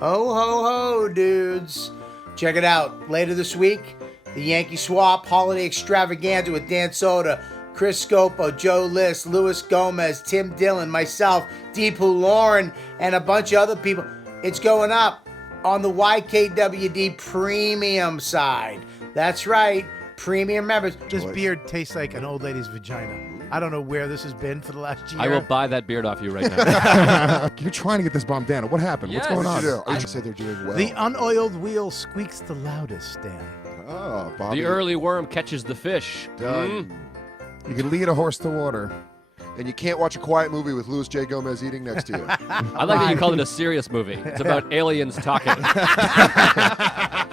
Ho, ho, ho, dudes. Check it out. Later this week, the Yankee Swap Holiday Extravaganza with Dan Soda, Chris Scopo, Joe List, Luis Gomez, Tim Dillon, myself, Deepu Lauren, and a bunch of other people. It's going up on the YKWD premium side. That's right, premium members. This beard tastes like an old lady's vagina. I don't know where this has been for the last year. I will buy that beard off you right now. You're trying to get this bandana. What happened? Yes. What's going on? I said they're doing well. The unoiled wheel squeaks the loudest, Dan. Oh, Bobby. The early worm catches the fish. Done. You can lead a horse to water. And you can't watch a quiet movie with Louis J. Gomez eating next to you. I like that you called it a serious movie. It's about aliens talking.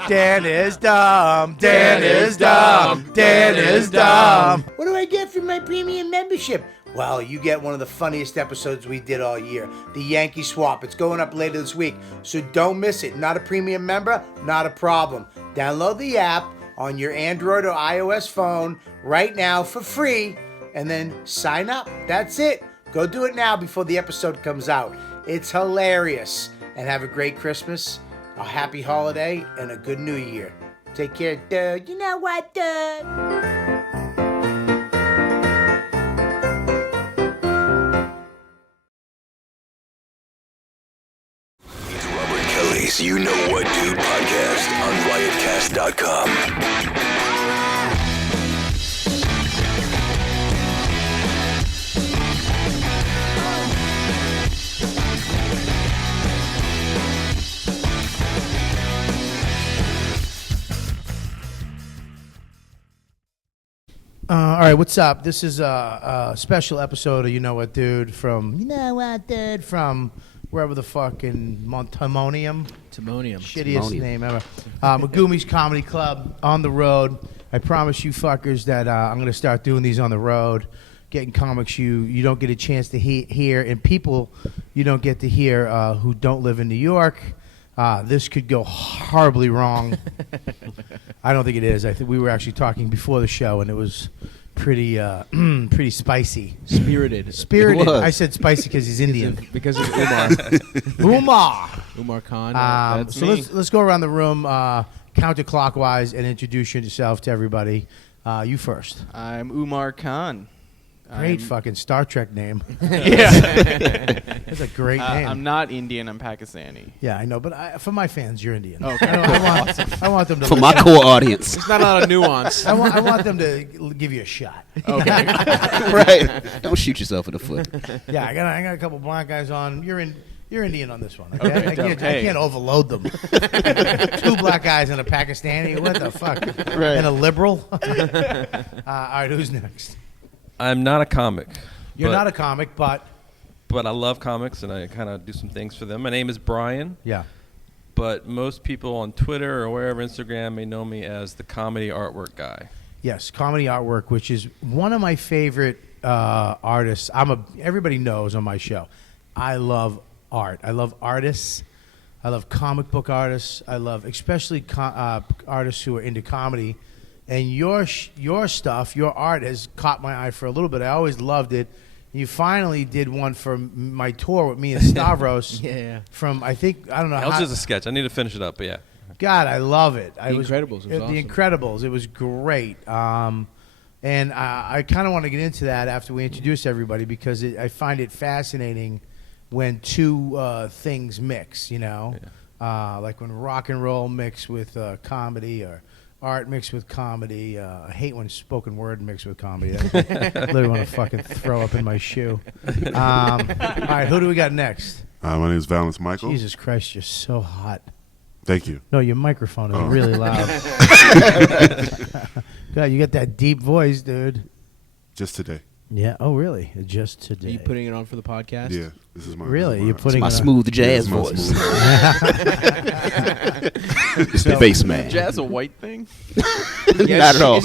Dan is dumb. Dan is dumb. Dan is dumb. What do I get for my premium membership? Well, you get one of the funniest episodes we did all year, the Yankee Swap. It's going up later this week, so don't miss it. Not a premium member? Not a problem. Download the app on your Android or iOS phone right now for free, and then sign up. That's it. Go do it now before the episode comes out. It's hilarious. And have a great Christmas, a happy holiday, and a good new year. Take care, dude. You know what, dude? It's Robert Kelly's You Know What Dude podcast on riotcast.com. All right, what's up? This is a special episode of You Know What Dude from from wherever the fuck in Timonium. Shittiest name ever. Megumi's Comedy Club on the road. I promise you fuckers that I'm going to start doing these on the road, getting comics you don't get a chance to hear, and people you don't get to hear who don't live in New York. This could go horribly wrong. I don't think it is. I think we were actually talking before the show, and it was pretty pretty spicy. Spirited. I said spicy because he's Indian. Because of Umar. Umar Khan. That's so me. let's go around the room counterclockwise and introduce yourself to everybody. You first. I'm Umar Khan. Great fucking Star Trek name. Yeah. That's a great name. I'm not Indian. I'm Pakistani. Yeah, I know, but for my fans, you're Indian. Okay. I want them to. For my core audience. There's not a lot of nuance. I want them to give you a shot. Okay. Right. Don't shoot yourself in the foot. Yeah, I got a couple black guys on. You're Indian on this one. Okay? Okay, I can't overload them. 2 black guys and a Pakistani. What the fuck? Right. And a liberal. All right, who's next? I'm not a comic. You're not a comic, but I love comics, and I kind of do some things for them. My name is Brian. Yeah. But most people on Twitter or wherever, Instagram, may know me as the comedy artwork guy. Yes, comedy artwork, which is one of my favorite artists. Everybody knows on my show, I love art. I love artists. I love comic book artists. I love especially artists who are into comedy. And your stuff, your art has caught my eye for a little bit. I always loved it. You finally did one for my tour with me and Stavros. Yeah. From, I don't know. That was just a sketch. I need to finish it up, but yeah. God, I love it. The Incredibles was awesome. The Incredibles. It was great. And I kind of want to get into that after we introduce everybody because I find it fascinating when two things mix, you know? Yeah. Like when rock and roll mix with comedy or art mixed with comedy. I hate when spoken word mixed with comedy. I literally want to fucking throw up in my shoe. All right, who do we got next? My name is Valance Michael. Jesus Christ, you're so hot. Thank you. No, your microphone is really loud. God, you got that deep voice, dude. Just today. Yeah. Oh, really? Just today. Are you putting it on for the podcast? Yeah. This is my. Really? You're putting My smooth jazz voice. It's the bass man. Jazz a white thing? Not at all.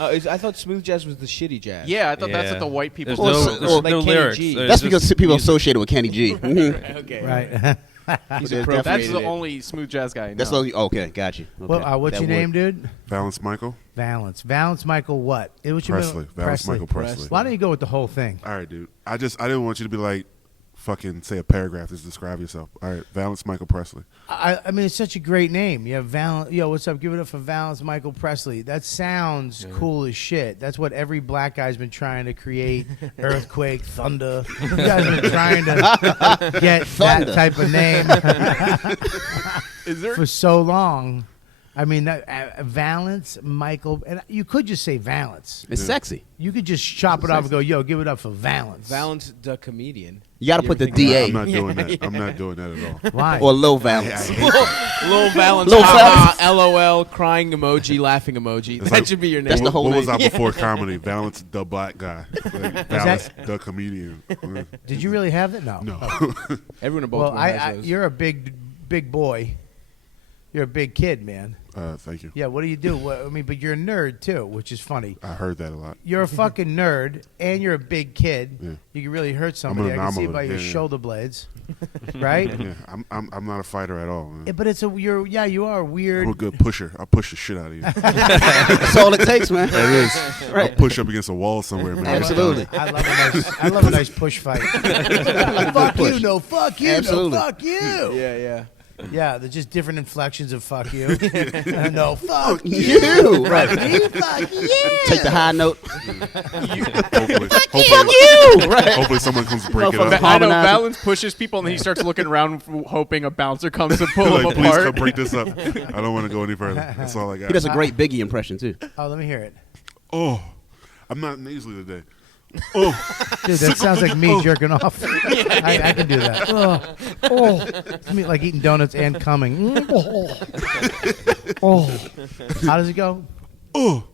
I thought smooth jazz was the shitty jazz. Yeah, I thought that's what the white people. There's no like Kenny lyrics. G. That's because people associate it with Kenny G. Okay. Right. He's That's the only smooth jazz guy I know. That's okay. Got you. Okay. Well, what's your name, dude? Valance Michael. Valance Michael. What? What's your Presley. Valance Michael Presley. Why don't you go with the whole thing? All right, dude. I didn't want you to be like fucking say a paragraph to describe yourself. All right, Valance Michael Presley. I mean, it's such a great name. You have Yo, what's up? Give it up for Valance Michael Presley. That sounds cool as shit. That's what every black guy's been trying to create. Earthquake, thunder. You guys have been trying to get that type of name for so long. I mean, Valance Michael, and you could just say Valance. It's sexy. You could just chop it off and go, yo, give it up for Valance. Valance the comedian. You got to put the DA. I'm not doing that. I'm not doing that at all. Why? Or low Valance. Low Valance. Low Valance. LOL, crying emoji, laughing emoji. It's That like- should be your name. That's the whole What was name. I before comedy? Valance the black guy. Like, Valance the comedian. Did you really have that? No. No. Everyone in Well, Baltimore has those. you're a big boy. You're a big kid, man. Thank you. Yeah, what do you do? I mean, but you're a nerd, too, which is funny. I heard that a lot. You're a fucking nerd, and you're a big kid. Yeah. You can really hurt somebody. an I can see anomaly. by your Yeah. shoulder blades, right? Yeah, I'm not a fighter at all. Man. But you are weird. I'm a good pusher. I'll push the shit out of you. That's all it takes, man. That is. I'll push up against a wall somewhere, man. Absolutely. I love a nice push fight. Fuck you, no, fuck you, Absolutely. no, fuck you. Yeah. Yeah, they're just different inflections of fuck you. No, fuck You. Right. fuck you. Take the high note. Hopefully, Right. hopefully someone comes to break it Motherfucker. up. I know Harmonize. Valance pushes people and then he starts looking around hoping a bouncer comes to pull him Like, please apart. come break this up. I don't want to go any further. That's all I got. He does a great Biggie impression, too. Oh, let me hear it. Oh, I'm not nasally today. Oh, Dude, that sounds like me jerking off. I can do that. It's me like eating donuts and coming. How does it go? oh.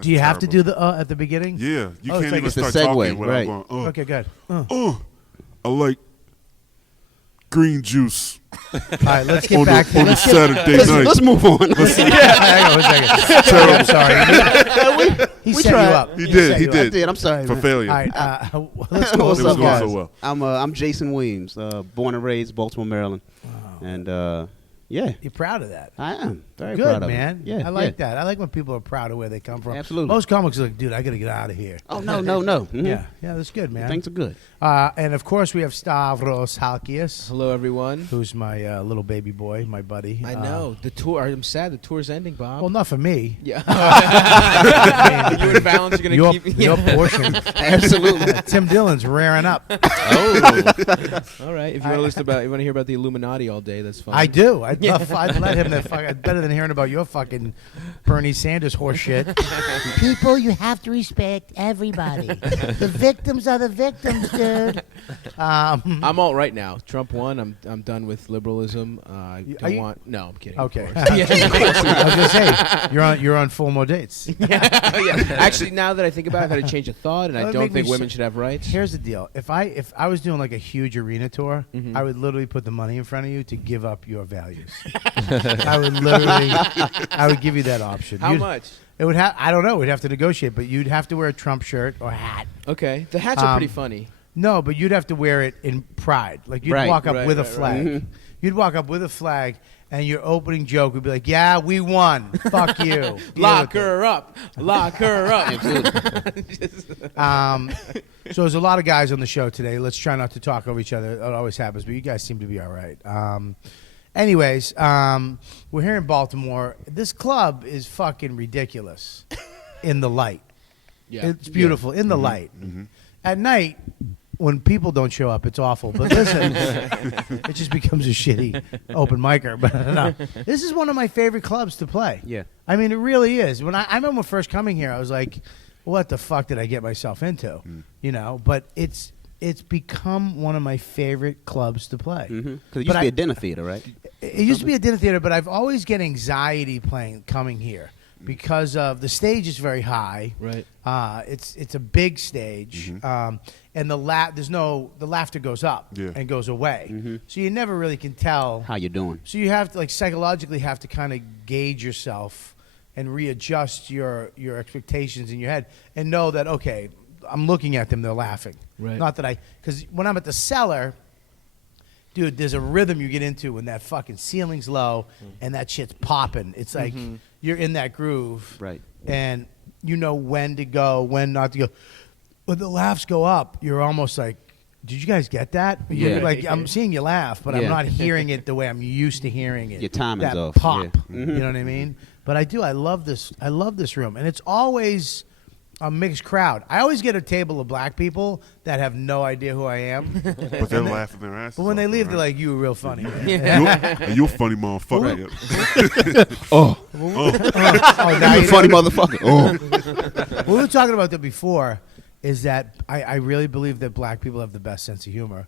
Do you have to do the at the beginning? Yeah, you Oh, it's can't like even it's a start segue, talking without right. going. Oh, Okay, good. All oh, I like green juice right, let's get on back the, to on the let's get, Saturday night. Let's move on. hang on one second. I'm sorry. He set you tried. up. He did. set He you up. I did. did. I'm sorry, For man. failure. All right, let's go. What's It up, was going guys? so well. I'm Jason Weems, born and raised Baltimore, Maryland, and yeah, You're proud of that. I am very Good, proud of man. it. Yeah, I like yeah. that. I like when people are proud of where they come from. Absolutely. Most comics are like, dude, I got to get out of here. Oh no. Mhm. Yeah, that's good, man. Things are good. And of course, we have Stavros Halkias, Hello, everyone. who's my little baby boy, my buddy. I know. The tour, I'm sad the tour's ending, Bob. Well, not for me. Yeah. You and Valance are going Your, to keep... your portion. Absolutely. Tim Dillon's rearing up. Oh. All right. If you want to hear about the Illuminati all day, that's fine. I do. I'd let him. Better than hearing about your fucking Bernie Sanders horse shit. People, you have to respect everybody. The victims are the victims, dude. I'm all right now. Trump won. I'm done with liberalism. I Are don't you- want... No, I'm kidding. Okay. Of course. I was gonna say you're on full more dates. Yeah. Actually, now that I think about it, I've had to change a thought, and That I would don't make me think women so- should have rights. Here's the deal: if I was doing like a huge arena tour, Mm-hmm. I would literally put the money in front of you to give up your values. I would give you that option. How much? It would have. I don't know. We'd have to negotiate, but you'd have to wear a Trump shirt or hat. Okay. The hats are pretty funny. No, but you'd have to wear it in pride. Like you'd Right. walk up Right, with a right, flag. right. You'd walk up with a flag, and your opening joke would be like, "Yeah, we won. Fuck you. Deal Lock with it." her up. Lock her up. So there's a lot of guys on the show today. Let's try not to talk over each other. It always happens, but you guys seem to be all right. Anyways, we're here in Baltimore. This club is fucking ridiculous in the light. Yeah. It's beautiful in the light. At night, when people don't show up, it's awful. But listen, it just becomes a shitty open micer. But no, this is one of my favorite clubs to play. Yeah. I mean, it really is. When I remember first coming here, I was like, what the fuck did I get myself into? You know, but it's become one of my favorite clubs to play. Because it But used to be a dinner theater, right? It used to be a dinner theater, but I've always get anxiety coming here because of the stage is very high. Right. It's a big stage, and the laughter goes up and goes away. So you never really can tell How you doing? So you have to psychologically have to kind of gauge yourself and readjust your expectations in your head and know that okay, I'm looking at them, they're laughing. Right. Not that because when I'm at the cellar. Dude, there's a rhythm you get into when that fucking ceiling's low and that shit's popping. It's like you're in that groove. Right. And you know when to go, when not to go. When the laughs go up, you're almost like, Did you guys get that? Yeah. Like I'm seeing you laugh, but I'm Yeah. not hearing it the way I'm used to hearing it. Your timing's that off. pop. Yeah. You know what I mean? But I do. I love this. I love this room, and it's always a mixed crowd. I always get a table of black people that have no idea who I am. But they're laughing their asses But when they off, leave, right? they're like, "You were real funny." Man. You a funny motherfucker. Oh, now you a you funny know- motherfucker. Oh. What we were talking about that before is that I really believe that black people have the best sense of humor.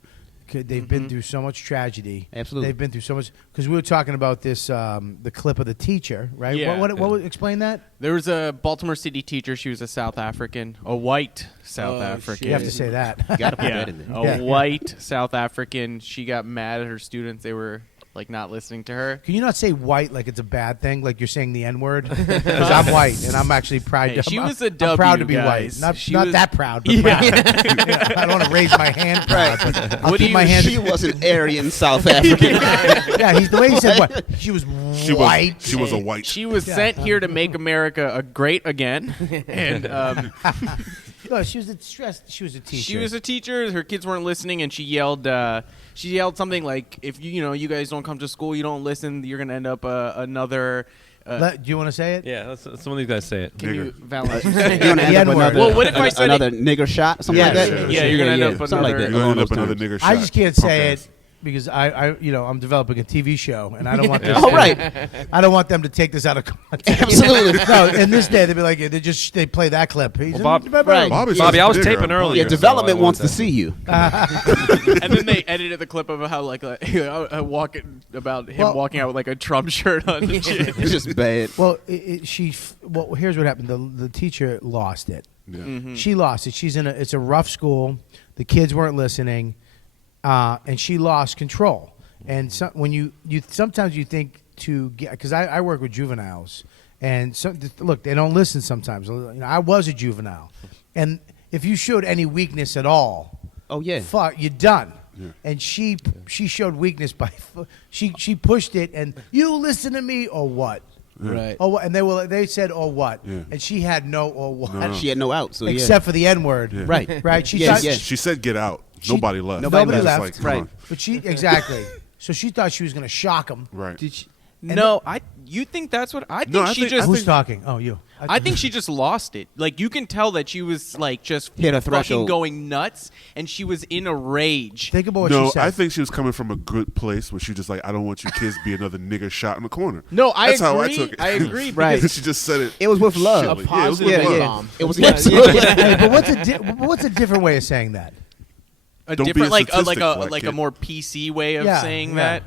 They've been through so much tragedy. Absolutely. They've been through so much. Because we were talking about this, the clip of the teacher, right? Yeah. What would explain that? There was a Baltimore City teacher. She was a South African, a white South African. You have to say that. You gotta put Yeah, that in there. a white South African. She got mad at her students. They were like not listening to her. Can you not say white like it's a bad thing, like you're saying the N word? Because I'm white and I'm actually proud. Hey, she I'm, was a I'm W, proud to be guys. white. She Not was- that proud, but proud. Yeah, I don't want to raise my hand proud, but I'll What do keep my you- hand. She was an Aryan South African. Yeah, he's the way he said what. She was white. She was a white. She was sent here to make America great again, and No, she was a She was a teacher. she was a teacher. Her kids weren't listening, and she yelled. She yelled something like, "If you guys don't come to school, you don't listen, you're gonna end up another." Do you want to say it? Yeah, let's some of these guys say it. Can you, Nigger. Valance? You're gonna The end up N-word. another, Well, what if I said another nigger shot? Something like that? Yeah, you're gonna end up something like another- that. You're Along gonna end up those another terms. nigger shot. I just can't Punk say ass. it because I'm developing a TV show and I don't want this. Oh, right. I don't want them to take this out of context. Absolutely. No, in this day they'd be like, they play that clip. He's Well, Bob- Right. Bobby, I was nigger. taping earlier. Yeah, development so I wants to wanted see you. And then they edited the clip of how like walking about him Well- walking out with like a Trump shirt on. It's just bad. Well, here's what happened. The teacher lost it. Yeah. She lost it. It's a rough school. The kids weren't listening, and she lost control. And when you sometimes you think to get, because I work with juveniles, and look, they don't listen sometimes. I was a juvenile, and if you showed any weakness at all, Oh, yeah. fuck, you're done. And she showed weakness by she pushed it, and you listen to me or what? Right. Oh, and they said or what? Yeah. And she had no or what, No. She had no out, so except for the N word. Yeah. Right. Right. She Yeah, thought, yeah. She said get out. Nobody left. Nobody It's left. like, come Right. on. But she exactly. So she thought she was going to shock him. Right. Did she? And No, you think that's what I think? No, I she think- just. Who's talking? Oh, you. I think she just lost it. Like you can tell that she was like just Hit a fucking threshold. going nuts, and she was in a rage. Think about what No, she said. I think she was coming from a good place where she just like, I don't want you kids to be another nigger shot in the corner. No, I That's agree. how I took it. I agree. Right. because She just said it. It was with love. shilly. A positive yeah, it was with yeah. love. It was Yeah, absolutely. Hey, but what's a different way of saying that? A Don't be different, a like statistic, a black like a kid. more PC way of Yeah, saying yeah. that.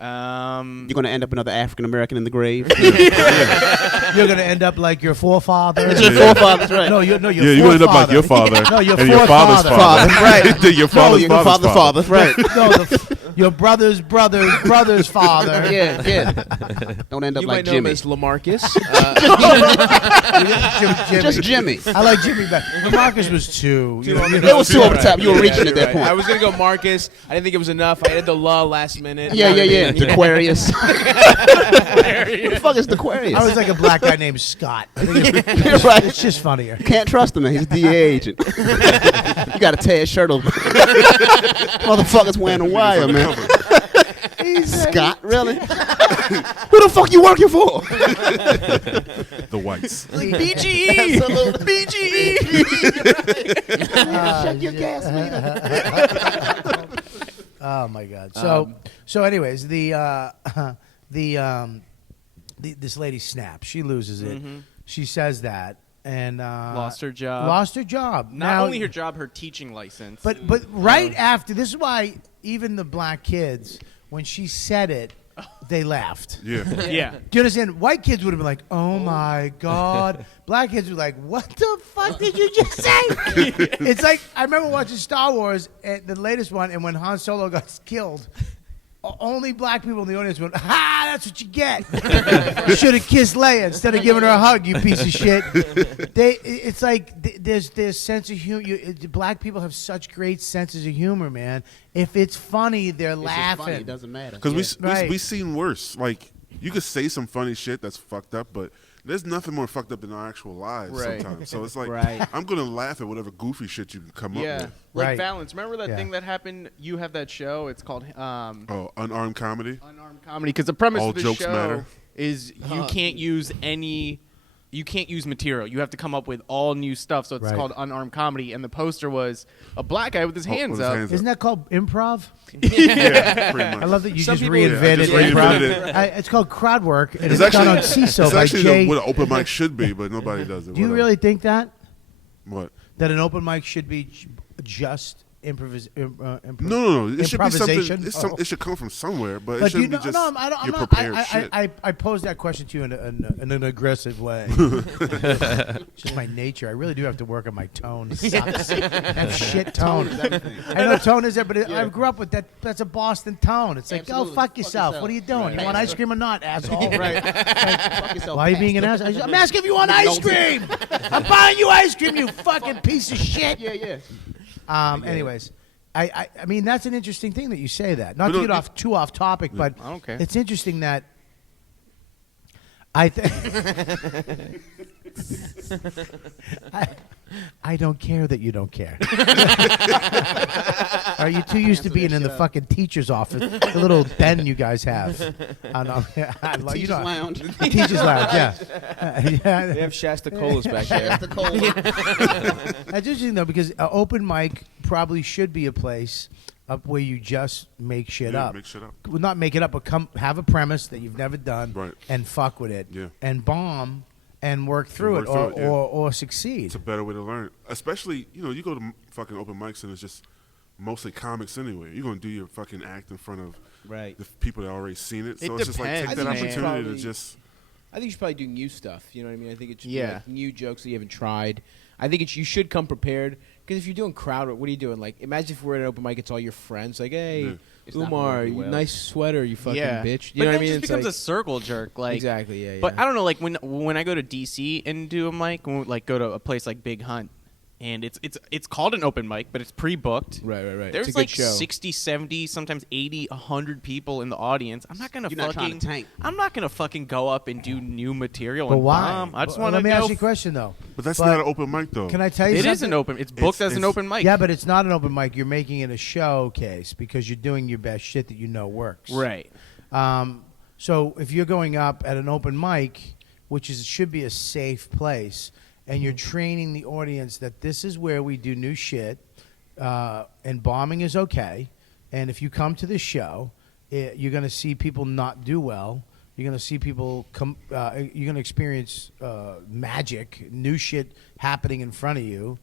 You're gonna end up another African American in the grave. You're going to end up like your forefather. Your forefathers, right? No, your Yeah, you're gonna end up like your father. No, your and your father's forefather. father. Right. Then your father's your father's father. Right. No, your brother's father. Yeah, yeah. Don't end up You like might know him Jimmy. as Lamarcus. Jimmy. Just Jimmy. I like Jimmy back. Marcus was two. You know, It was two over the top. You were reaching at that point. I was gonna go Marcus. I didn't think it was enough. I added the law last minute. Yeah. Aquarius. Who the fuck is Aquarius? I was like a black guy named Scott. I think You're right. it's just funnier. Can't trust him, man. He's a DA agent. You got to tear his shirt over. Motherfucker's wearing a wire, man. Scott, really? Who the fuck you working for? The whites. BGE. Absolutely. BGE. Shut your gas meter. Oh my God. So anyways, this lady snaps. She loses it. She says that and Lost her job. Lost her job. Not Now- only her job, her teaching license. But right after, this is why even the black kids, when she said it, they laughed. Yeah. yeah. Do you understand? White kids would have been like, "Oh my God!" Black kids were like, "What the fuck did you just say?" It's like I remember watching Star Wars, the latest one, and when Han Solo got killed, only black people in the audience went, "Ha! That's what you get. You should have kissed Leia instead of giving her a hug, you piece of shit." It's like there's sense of humor. Black people have such great senses of humor, man. If it's funny, they're laughing. It doesn't matter. Because Right. we seen worse. Like, you could say some funny shit that's fucked up, but there's nothing more fucked up than our actual lives Right. sometimes. So it's like Right. I'm gonna laugh at whatever goofy shit you can come up Yeah, with. like Valance. Remember that thing that happened? You have that show. It's called Unarmed Comedy. Unarmed Comedy, because the premise All of the jokes show matter. is you can't use any. You can't use material. You have to come up with all new stuff. So it's Right. called Unarmed Comedy. And the poster was a black guy with his hands up. Isn't that called improv? Yeah, pretty much. I love that you Some just people- reinvented I just improv. reinvented it. It's called crowd work, and It's it's done actually on CISO it's by actually Jay. what an open mic should be, but nobody does it. Do you Whatever. really think that? What? That an open mic should be just improvisation? No. It should be something. Improvisation? It should come from somewhere, but it But shouldn't be just I'm your not. prepared shit. I posed that question to you in an aggressive way. Just my nature. I really do have to work on my tone. It sucks. That shit tone. I know tone is there, but I grew up with that. That's a Boston tone. It's like, Absolutely. oh, fuck yourself. What are you doing? You want ice cream or not, asshole? Right. Fuck yourself, Why are you being an pastor. asshole? I'm asking if you want ice cream. I'm buying you ice cream, you fucking piece of shit. Yeah. Anyways, I mean that's an interesting thing that you say that. Not But to no, get too off topic, but I don't care. it's interesting that I don't care that you don't care. Are you too used to being in the fucking teacher's office, the little den you guys have? Teacher's lounge. The teacher's lounge, yeah. They have Shasta Colas back there. That's the cold. That's interesting though, because an open mic probably should be a place up where you just make shit Yeah, up. make shit up. Well, not make it up, but have a premise that you've never done, Right. and fuck with it, Yeah. and bomb and work through work it, through it, yeah. or succeed. It's a better way to learn. Especially, you go to fucking open mics and it's just mostly comics anyway. You're gonna do your fucking act in front of Right. the people that already seen it. So It it's just like depends, take that man. opportunity to Probably- just. I think you should probably do new stuff. You know what I mean? I think it should Yeah. be like new jokes that you haven't tried. I think you should come prepared. Because if you're doing crowd work, what are you doing? Like, imagine if we're at an open mic, it's all your friends. Like, hey, Yeah. It's not Umar, working you well. nice sweater, you fucking Yeah. bitch. You But know what I then mean? it It's just becomes like, a circle jerk. Like exactly, yeah. But I don't know, like when I go to DC and do a mic, like go to a place like Big Hunt, and it's called an open mic, but it's pre-booked. Right. There's it's a like good show. 60, 70, sometimes 80, 100 people in the audience. I'm not gonna You're not trying fucking to tank. I'm not gonna fucking go up and do new material But and why? bomb. I just Well, want to let me go. ask you a question though. But that's not an open mic though. Can I tell you It something? is an open. It's booked as an open mic. Yeah, but it's not an open mic. You're making it a showcase because you're doing your best shit that you know works. Right. So if you're going up at an open mic, which should be a safe place, and you're training the audience that this is where we do new shit, and bombing is okay, and if you come to this show, you're going to see people not do well. You're going to see people come. You're going to experience magic, new shit happening in front of you.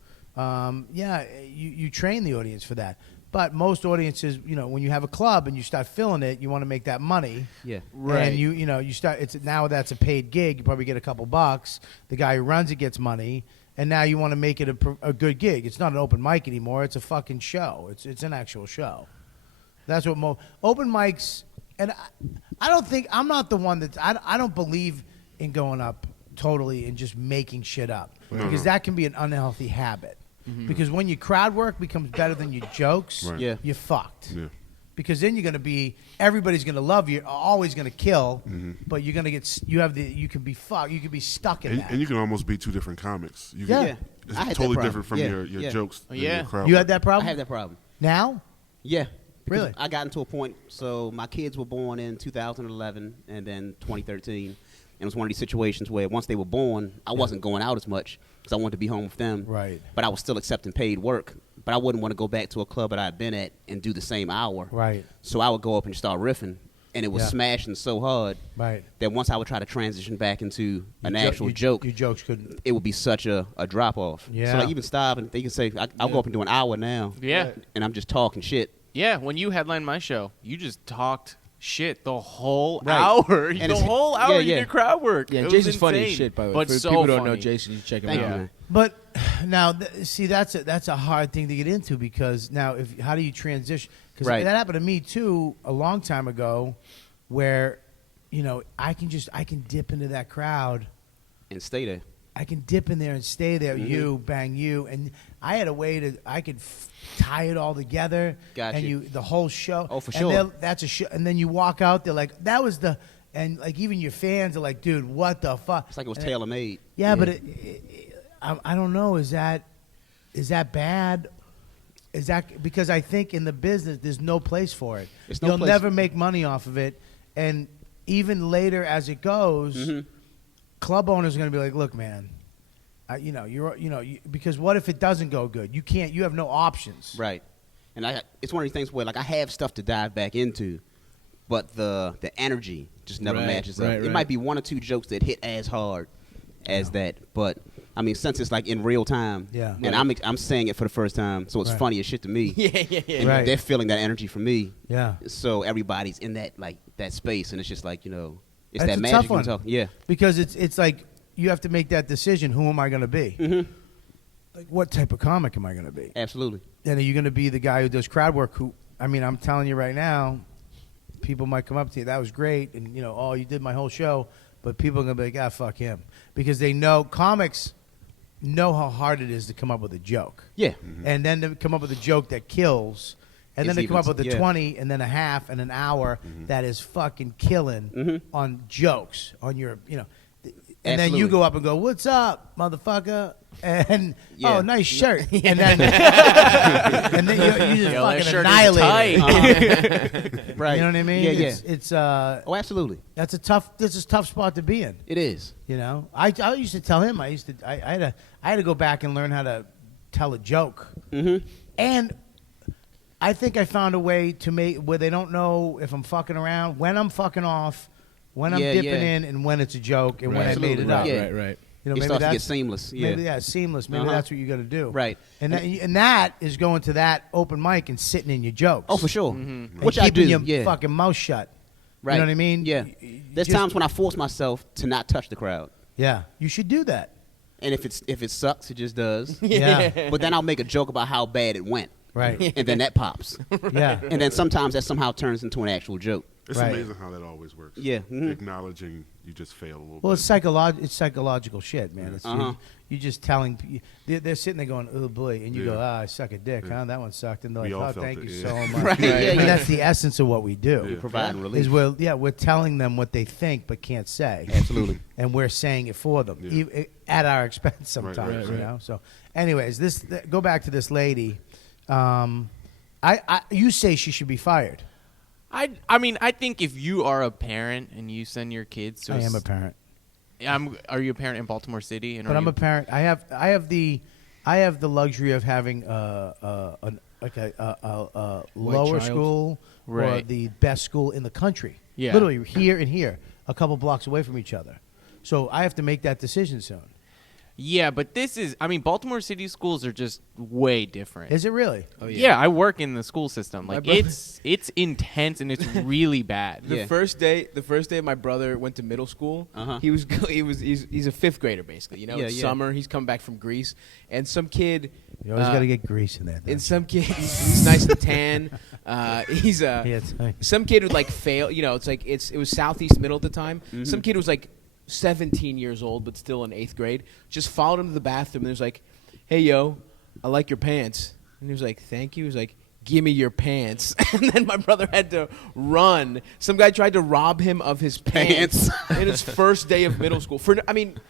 You train the audience for that. But most audiences, when you have a club and you start filling it, you want to make that money. Yeah. Right. And you start. It's now that's a paid gig. You probably get a couple bucks. The guy who runs it gets money, and now you want to make it a good gig. It's not an open mic anymore. It's a fucking show. It's an actual show. That's what open mics. And I don't think I'm not the one that I don't believe in going up totally and just making shit up because that can be an unhealthy habit. Mm-hmm. Because when your crowd work becomes better than your jokes, Right. Yeah. you're fucked. Yeah. Because then you're going to be everybody's going to love you, always going to kill, but you're going to get you can be fucked. You can be stuck in that. And you can almost be two different comics. You Yeah. can, I had that It's totally problem. different from Yeah, your yeah. jokes. than Yeah. your crowd You work. had that I problem have that problem. now? Yeah. because Really? I got into a point. So my kids were born in 2011 and then 2013. And it was one of these situations where once they were born, I wasn't going out as much because I wanted to be home with them. Right. But I was still accepting paid work. But I wouldn't want to go back to a club that I'd been at and do the same hour. Right. So I would go up and start riffing. And it was Yeah. smashing so hard Right. that once I would try to transition back into an actual joke, Your jokes couldn't. it would be such a drop off. Yeah. So like even Stav, and they can say, I'll go up and do an hour now. Yeah. And I'm just talking shit. Yeah. When you headlined my show, you just talked shit the whole Right. hour. And The it's- whole hour yeah, you yeah. did crowd work. Yeah, It was Jason's funny as insane. shit, by the way. But For so people who don't know funny. Jason, you should check him Thank out. you, man. But now, see, that's a hard thing to get into because now, how do you transition? Because Right. that happened to me too a long time ago, where, I can dip into that crowd. And stay there. I can dip in there and stay there. Mhm. You bang you, and I had a way I could tie it all together. Got and you. the whole show. Oh, for and sure. that's a show. And then you walk out there like that was and like even your fans are like, dude, what the fuck? It's like it was tailor made. Yeah, but I don't know. Is that bad? Is that because I think in the business there's no place for it. You'll never make money off of it, and even later as it goes, club owners are going to be like, look, man, because what if it doesn't go good? You have no options. Right. And it's one of these things where like I have stuff to dive back into, but the energy just never matches up. It might be one or two jokes that hit as hard as that, but I mean, since it's like in real time, and I'm saying it for the first time, so it's funny as shit to me. And they're feeling that energy from me. So everybody's in that space, and it's just like it's that magic. Tough one. Because it's like you have to make that decision. Who am I going to be? Like, what type of comic am I going to be? Absolutely. And are you going to be the guy who does crowd work? I'm telling you right now, people might come up to you. That was great, and you did my whole show. But people are going to be like, fuck him, because they know comics know how hard it is to come up with a joke. And then to come up with a joke that kills, and then to come up with a 20 and then a half and an hour that is fucking killing on jokes on your and then you go up and go, what's up, motherfucker? And oh, nice shirt. And then and then you just fucking annihilate it. Right. You know what I mean? It's oh, absolutely. This is a tough spot to be in. It is. I used to tell him I had to go back and learn how to tell a joke. And I think I found a way to make where they don't know if I'm fucking around, when I'm fucking off, when I'm dipping in, and when it's a joke, and when I made it up. Right. It starts to get seamless. Maybe seamless. Maybe that's what you got to do. Right. And that is going to that open mic and sitting in your jokes. Oh, for sure. Which I do. Keeping your fucking mouth shut. Right. You know what I mean? Yeah. There's times when I force myself to not touch the crowd. Yeah. You should do that. And if it sucks, it just does. Yeah. But then I'll make a joke about how bad it went. Right. And then that pops. Yeah. And then sometimes that somehow turns into an actual joke. It's amazing how that always works. Yeah. Acknowledging you just fail a little bit. Well, it's psychological shit, man. It's you just telling. They're sitting there going, oh, boy. And you go, I suck a dick, huh? That one sucked. And they're like, oh, thank you so much. Right. And that's the essence of what we do. Providing relief. Is we're telling them what they think but can't say. Absolutely. And we're saying it for them at our expense sometimes, you know? So, anyways, go back to this lady. You say she should be fired. I mean, I think if you are a parent and you send your kids to I am a parent. Are you a parent in Baltimore City? But I'm a parent. I have the luxury of having a lower school or the best school in the country. Yeah. Literally here and here, a couple blocks away from each other. So I have to make that decision soon. Yeah, but Baltimore City schools are just way different. Is it really? Oh, yeah. I work in the school system. Like it's intense and it's really bad. The first day my brother went to middle school, he's a fifth grader basically. It's summer. He's come back from Greece, and some kid. You always got to get grease in there. And some kid, he's nice and tan. Some kid would like fail. It was Southeast Middle at the time. Some kid was like 17 years old, but still in 8th grade, just followed him to the bathroom and was like, hey, yo, I like your pants. And he was like, thank you. He was like, give me your pants. And then my brother had to run. Some guy tried to rob him of his pants in his first day of middle school.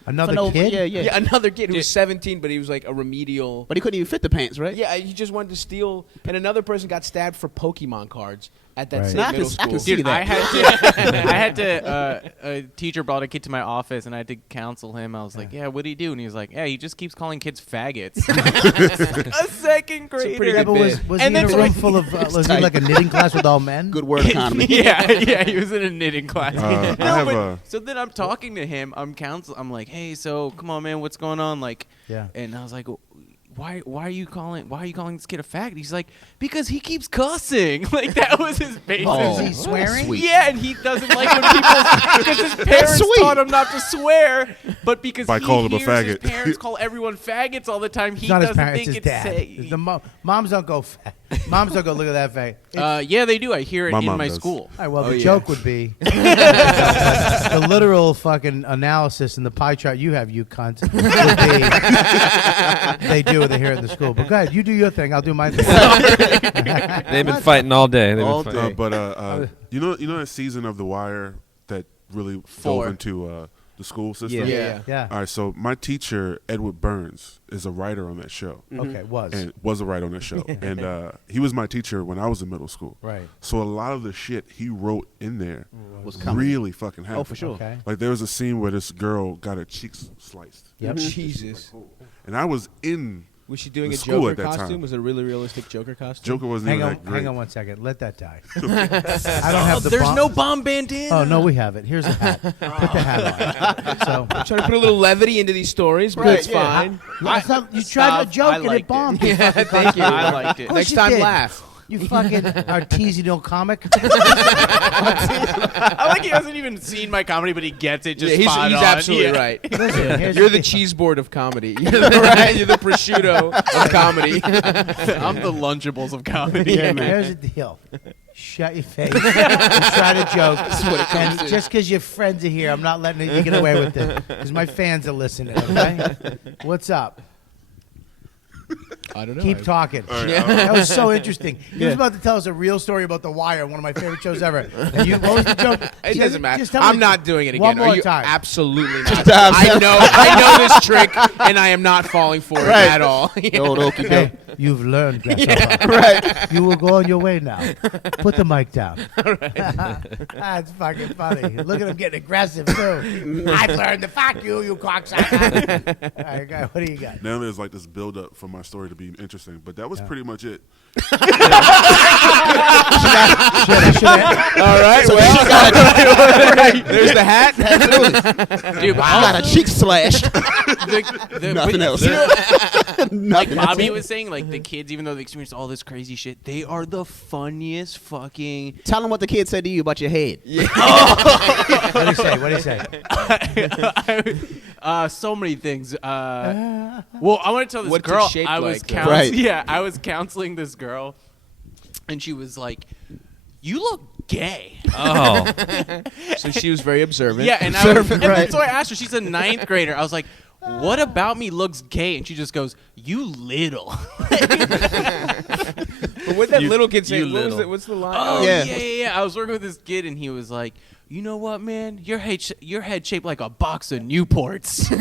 Another kid? Yeah, another kid who was 17, but he was like a remedial. But he couldn't even fit the pants, right? Yeah, he just wanted to steal. And another person got stabbed for Pokemon cards at that same I middle school. I can see that. I had to a teacher brought a kid to my office, and I had to counsel him. I was like, yeah, what'd he do? And he was like, yeah, he just keeps calling kids faggots. A second grader. But was he in a room full of, was he like a knitting class with all men? Good word economy. Yeah, he was in a knitting class. So then I'm talking to him. I'm like, hey, so come on, man, what's going on? Like, and I was like, why are you calling this kid a faggot? He's like, because he keeps cussing. Like, that was his basis. Is he swearing? Yeah, and he doesn't like when people, because his parents taught him not to swear, but because by calling him a faggot. His parents call everyone faggots all the time, he not doesn't his parents, think it's it's dad. The moms don't go moms don't go, look at that faggot. Yeah, they do. I hear it My in mom my does. school. All right, well, the joke would be the literal fucking analysis in the pie chart you have, you cunt, would be they do what they hear in the school. But go ahead, you do your thing, I'll do my thing. They've been fighting all day. But you know that season of The Wire that really Four. dove into the school system. Yeah. All right, so my teacher, Edward Burns, is a writer on that show. Okay, was a writer on that show. And he was my teacher when I was in middle school. Right. So a lot of the shit he wrote in there Was really fucking happened. Oh, for sure. Okay. Like there was a scene where this girl got her cheeks sliced. Yep. Jesus. And I was in Was she doing the a school Joker at that costume? time. Was it a really realistic Joker costume? Joker wasn't Hang even on, that great. hang on one second. Let that die. I don't have the. There's bomb. no bomb bandana. Oh no, we have it. Here's a hat. Put the hat on. So I'm trying to put a little levity into these stories, but it's fine. you tried to joke and it bombed. You Yeah, fucking thank you. cock. I liked it. Of course Next you time, did. laugh. You fucking artisanal comic. I like he hasn't even seen my comedy, but he gets it. Just Yeah, he's spot on. absolutely Yeah. right. Listen, here's You're the the cheese board of comedy. You're the prosciutto of comedy. I'm the Lunchables of comedy. Yeah, here's the deal. Shut your face. You try to joke. And just because your friends are here, I'm not letting you get away with it. Because my fans are listening, okay? What's up? I don't know. Keep talking. That was so interesting. He was about to tell us a real story about The Wire, one of my favorite shows ever. And what was the joke? It doesn't matter. Just tell me I'm not doing it again. One more Are you time. Absolutely not. I know this trick, and I am not falling for it at all. Okay, you've learned, grasshopper. Right. You will go on your way now. Put the mic down. That's fucking funny. Look at him getting aggressive, too. I've learned to fuck you, you cocksucker. All right, guy, what do you got? Now there's like this build up for my story to be interesting, but that was pretty much it. All right, There's the hat. Dude, but I got a cheek slashed. Nothing else. Like Nothing else. Bobby was saying, like the kids, even though they experienced all this crazy shit, they are the funniest fucking. Tell them what the kid said to you about your head. What do you say? So many things. Well, I want to tell this What's it girl. shaped I was like, Right. Yeah, I was counseling this girl, and she was like, "You look gay." Oh. So she was very observant. Yeah, and that's why I asked her. She's a 9th grader. I was like, "What about me looks gay?" And she just goes, "You little." But what that little kid say? you little. What's the line? Oh Yeah. yeah. I was working with this kid, and he was like, "You know what, man? Your head shaped like a box of Newports." What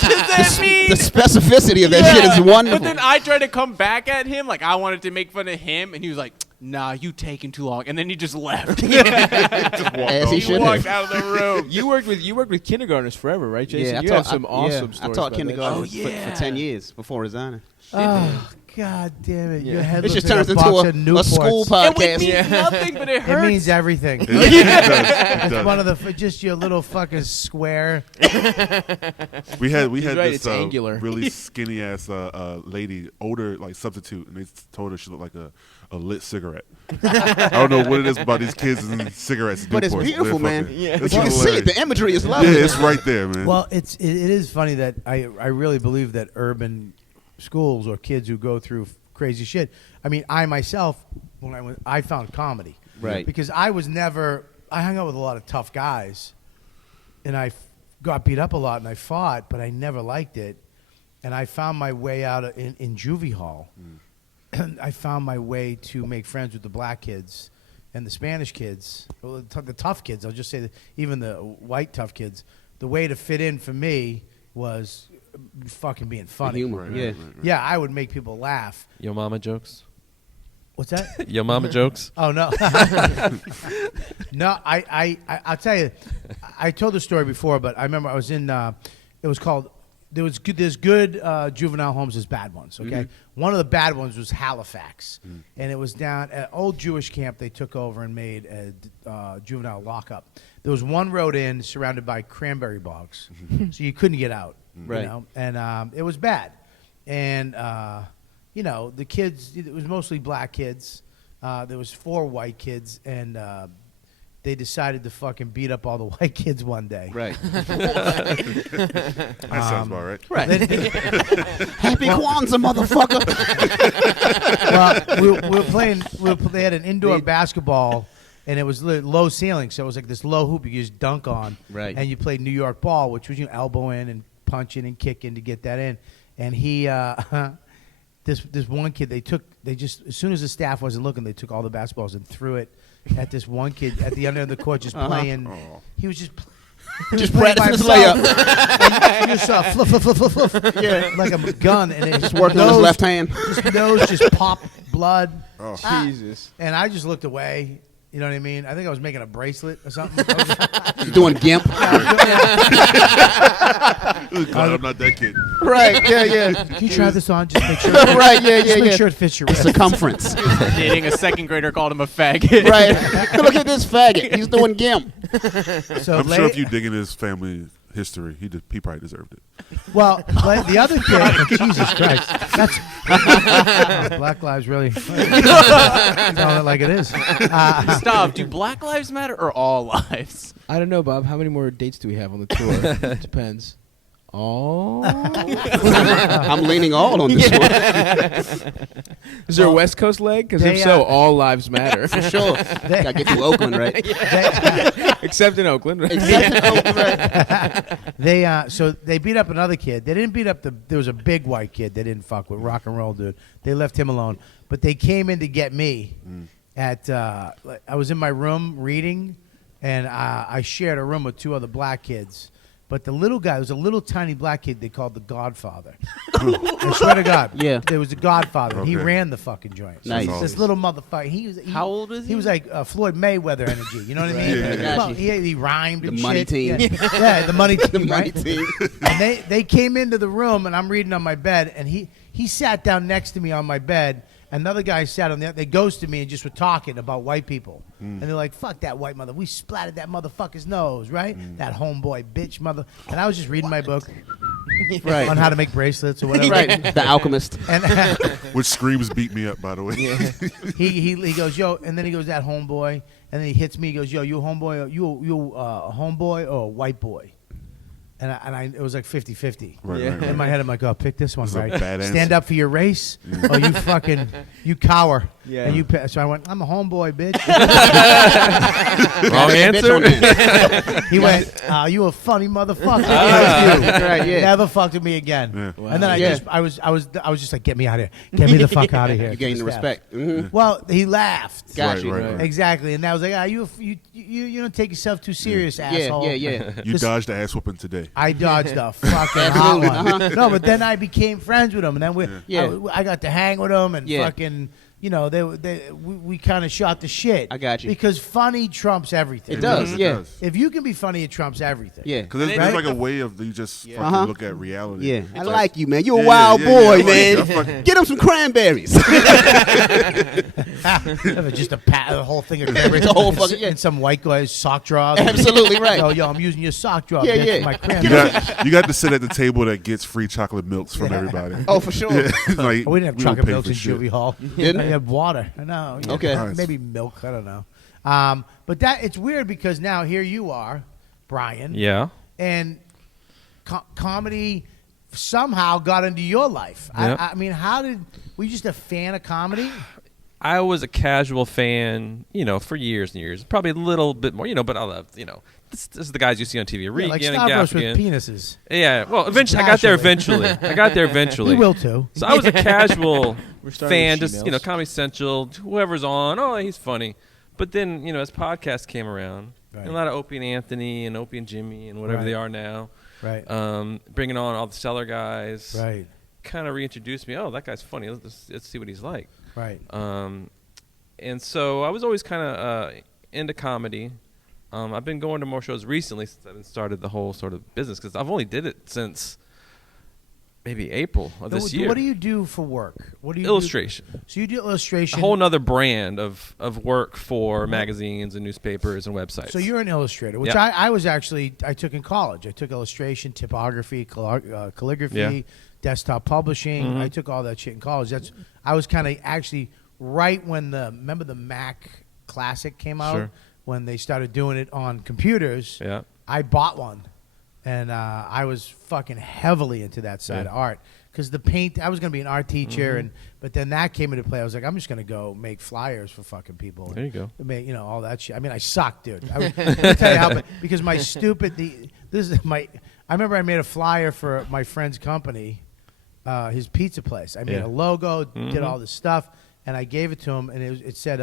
does that mean? The specificity of that shit is wonderful. But then I tried to come back at him, like I wanted to make fun of him, and he was like, "Nah, you taking too long," and then he just left. As he He should walked have. out of the room. You worked with kindergartners forever, right, Jason? Yeah, you have some awesome stories. I taught about kindergarten Oh, for yeah. 10 years before resigning. Oh, God damn it. Your head It looks just like turns a into box of a Newports. school It podcast. means nothing, but it It hurts. means everything. It does. It's one of the just your little fucking square. We had right, this it's angular. really skinny ass lady, older like substitute, and they told her she looked like a lit cigarette. I don't know what it is about these kids and cigarettes. But it's Newports. beautiful, They're man. fucking- You it's can see it. hilarious. The imagery is Yeah, lovely. it's right there, man. Well, it is funny that I really believe that urban schools or kids who go through crazy shit. I mean, I myself, when I found comedy, Right. Because I hung out with a lot of tough guys, and I got beat up a lot, and I fought, but I never liked it, and I found my way out in juvie hall. I found my way to make friends with the black kids and the Spanish kids, well, the tough kids. I'll just say that even the white tough kids. The way to fit in for me was fucking being funny. Humor, yeah. Yeah, I would make people laugh. Yo mama jokes. What's that? Yo mama jokes. Oh no, no. I'll tell you. I told the story before, but I remember I was in. It was called. There's good juvenile homes, there's bad ones. Okay, one of the bad ones was Halifax, and it was down at old Jewish camp. They took over and made a juvenile lockup. There was one road in, surrounded by cranberry bogs, so you couldn't get out. Right. You know? And it was bad, and you know, the kids. It was mostly black kids. There was 4 white kids, and they decided to fucking beat up all the white kids one day. Right. That sounds about right. Right. Happy Kwanzaa, motherfucker. Well, we were playing. They had an indoor basketball, and it was low ceiling, so it was like this low hoop you just dunk on. Right. And you played New York ball, which was elbow in and punch in and kick in to get that in. And he, this one kid, they just as soon as the staff wasn't looking, they took all the basketballs and threw it at this one kid at the end of the court just playing. He was just. Just practicing his layup. You saw fluff, fluff, fluff, fluff, fluff, like a gun, and it just working on his left hand. His nose just popped blood. Oh. Jesus! And I just looked away. You know what I mean? I think I was making a bracelet or something. Doing gimp. I'm not that kid. Right? Yeah. Can you try this on? Just make sure. Right? Yeah. Just make sure it fits your wrist. Circumference. Dating a second grader called him a faggot. Right. Look at this faggot. He's doing gimp. So I'm sure if you dig in his family history, he probably deserved it. Well, the other kid, Jesus Christ, that's Black Lives really telling it like it is. Stop. Do Black Lives matter or all lives? I don't know, Bob. How many more dates do we have on the tour? Depends. Oh. I'm leaning all on this one. Is there a West Coast leg? Because if so, all lives matter. For sure. Gotta get to Oakland, right? Except in Oakland, right? Except in Oakland, right? So they beat up another kid. They didn't beat up there was a big white kid they didn't fuck with, rock and roll dude. They left him alone. But they came in to get me at, I was in my room reading, and I shared a room with two other black kids. But the little guy, there was a little tiny black kid they called the Godfather. I swear to God. Yeah. There was a Godfather. Okay. He ran the fucking joint. Nice. This little motherfucker. How old was he? He was like Floyd Mayweather energy. You know what I mean? Yeah. Well, he rhymed and The money shit. team. Yeah, the money team. The money right? team. And they came into the room, and I'm reading on my bed, and he sat down next to me on my bed. Another guy sat on there. They ghosted me and just were talking about white people. And they're like, fuck that white mother. We splattered that motherfucker's nose, right? That homeboy bitch mother. And I was just reading my book Right. on how to make bracelets or whatever. Right. The Alchemist. And Which screams beat me up, by the way. he goes, yo, and then he goes, that homeboy. And then he hits me. He goes, yo, you a homeboy? You a homeboy or a white boy? And it was like 50-50. Right. In my head, I'm like, oh, pick this one, That's a right? bad Stand answer. up for your race, or you cower. Yeah. And so I went, I'm a homeboy, bitch. Wrong answer. He went, you a funny motherfucker. Right, yeah. Never fucked with me again. Yeah. And then I was just like, get me out of here. Get me the fuck out of here. You gained the respect. Mm-hmm. Well, he laughed. Got you. Right. Exactly. And I was like, you don't take yourself too serious, asshole. Yeah. You dodged the ass whooping today. I dodged a fucking hot Absolutely, one. No, but then I became friends with him, and then I got to hang with him, and fucking, we kind of shot the shit. I got you. Because funny trumps everything. It does, yeah. If you can be funny, it trumps everything. Yeah. Because there's Right? like a way of you just fucking look at reality. Yeah. I It's like you, man. You're a Yeah, wild yeah, boy, yeah, man. I fucking- Get him some cranberries. Just a whole thing of cranberries. The whole fucking- yeah. And some white guy's sock drawers. Absolutely right. Yo, I'm using your sock drawer. Yeah, bitch, yeah. for my You cranberries. got to sit at the table that gets free chocolate milks from everybody. Oh, for sure. Like, We didn't have we don't chocolate pay milks for in shit. Juvie Hall. Didn't? We had water. I know. Yeah. Okay. Maybe milk. I don't know. But it's weird because now here you are, Brian. Yeah. And comedy somehow got into your life. Yep. I mean, were you just a fan of comedy? I was a casual fan, for years and years. Probably a little bit more, but I love, this is the guys you see on TV. Yeah, Regan like and Stavros with Gaffigan. penises. Yeah, well, eventually, I got there eventually. You will too. So I was a casual We're starting fan, with just, she-males. Comedy Central, whoever's on, oh, he's funny. But then, as podcasts came around, Right. and a lot of Opie and Anthony and Opie and Jimmy and whatever Right. they are now, Right. bringing on all the Stellar guys, Right. kind of reintroduced me. Oh, that guy's funny. Let's see what he's like. Right. And so I was always kind of into comedy. I've been going to more shows recently since I've started the whole sort of business because I've only did it since maybe April of this year. What do you do for work? What do you Illustration. So you do illustration. A whole nother brand of work for magazines and newspapers and websites. So you're an illustrator, which Yeah. I took in college. I took illustration, typography, calligraphy, Yeah. desktop publishing. Mhm. I took all that shit in college. I was kind of actually right when remember the Mac Classic came out? Sure. When they started doing it on computers. Yeah. I bought one. And I was fucking heavily into that side of art. Because the paint, I was going to be an art teacher, but then that came into play. I was like, I'm just going to go make flyers for fucking people. There you go. Make, all that shit. I mean, I suck, dude. Let me tell you how, because my stupid, I remember I made a flyer for my friend's company, his pizza place. I made a logo, did all this stuff, and I gave it to him, and it said,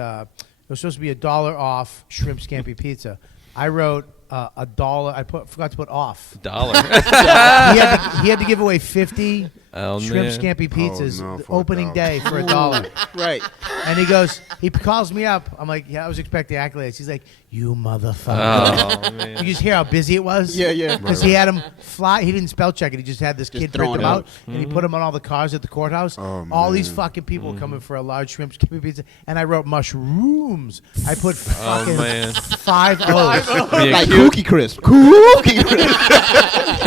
was supposed to be $1 off shrimp scampi pizza. I wrote $1. I forgot to put off. $1. He had to give away 50 Oh, shrimp man. scampi pizzas no, the for opening $1. day for $1. Right. And he calls me up. I'm like, yeah, I was expecting accolades. He's like, you motherfucker. Oh, man. You just hear how busy it was? Yeah. Because he had him fly. He didn't spell check it. He just had this kid print throwing them it out. out. And he put them on all the cars at the courthouse. Oh, all these man. fucking people were coming for a large shrimp scampi pizza. And I wrote mushrooms. I put fucking man. 5 O's. Being Like cute. Cookie Crisp. Cookie Crisp.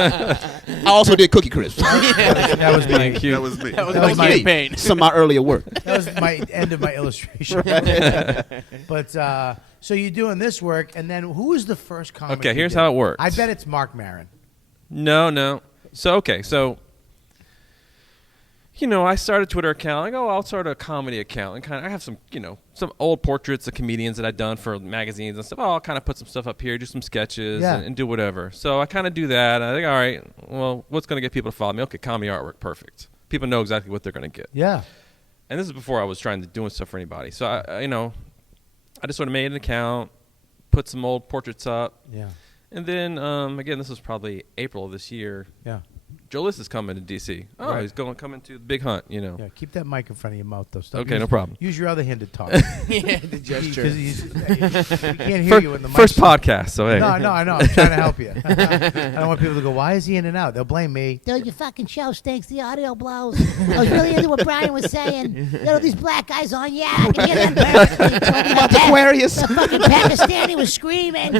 I also did Cookie Crisp. That was Being me. cute. That was me. That was That my was my- campaign. Some of my earlier work. That was my end of my illustration. But so you're doing this work, and then who was the first comic? Okay, you here's did? how it works. I bet it's Mark Maron. No. So, okay, so, I started a Twitter account. Like, I'll start a comedy account. And I have some, some old portraits of comedians that I've done for magazines and stuff. I'll kind of put some stuff up here, do some sketches, Yeah. and do whatever. So I kind of do that. I think, all right, well, what's going to get people to follow me? Okay, comedy artwork, perfect. People know exactly what they're going to get. Yeah. And this is before I was trying to do stuff for anybody. So, I just sort of made an account, put some old portraits up. Yeah. And then, again, this was probably April of this year. Yeah. Joe List is coming to D.C. Oh, Right. he's coming to the Big Hunt, Yeah. Keep that mic in front of your mouth, though. Stop Okay, no use- problem. Use your other hand to talk. Yeah, the gesture. Because you can't hear you in the mic. First podcast, so hey. No, I know. I'm trying to help you. I don't want people to go, why is he in and out? They'll blame me. Dude, your fucking show stinks. The audio blows. I was really into what Brian was saying. These black guys on. Yeah, I can hear them perfectly. Talking about the Aquarius. The fucking Pakistani was screaming.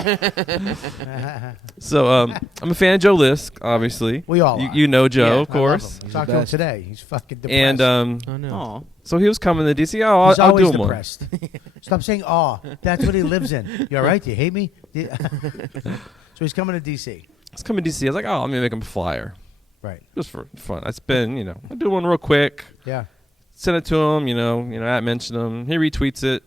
So I'm a fan of Joe List, obviously. We all are. You know Joe, Yeah, of course. Talk to him today. He's fucking depressed. And Oh no. Aw. so he was coming to D.C. Oh, He's I'll always do him one. depressed. Stop saying "aw." That's what he lives in. You all right? You hate me? So he's coming to D.C. He's coming to D.C. I was like, oh, I'm going to make him a flyer. Right. Just for fun. I spend, I'll do one real quick. Yeah. Send it to him, at mention him. He retweets it.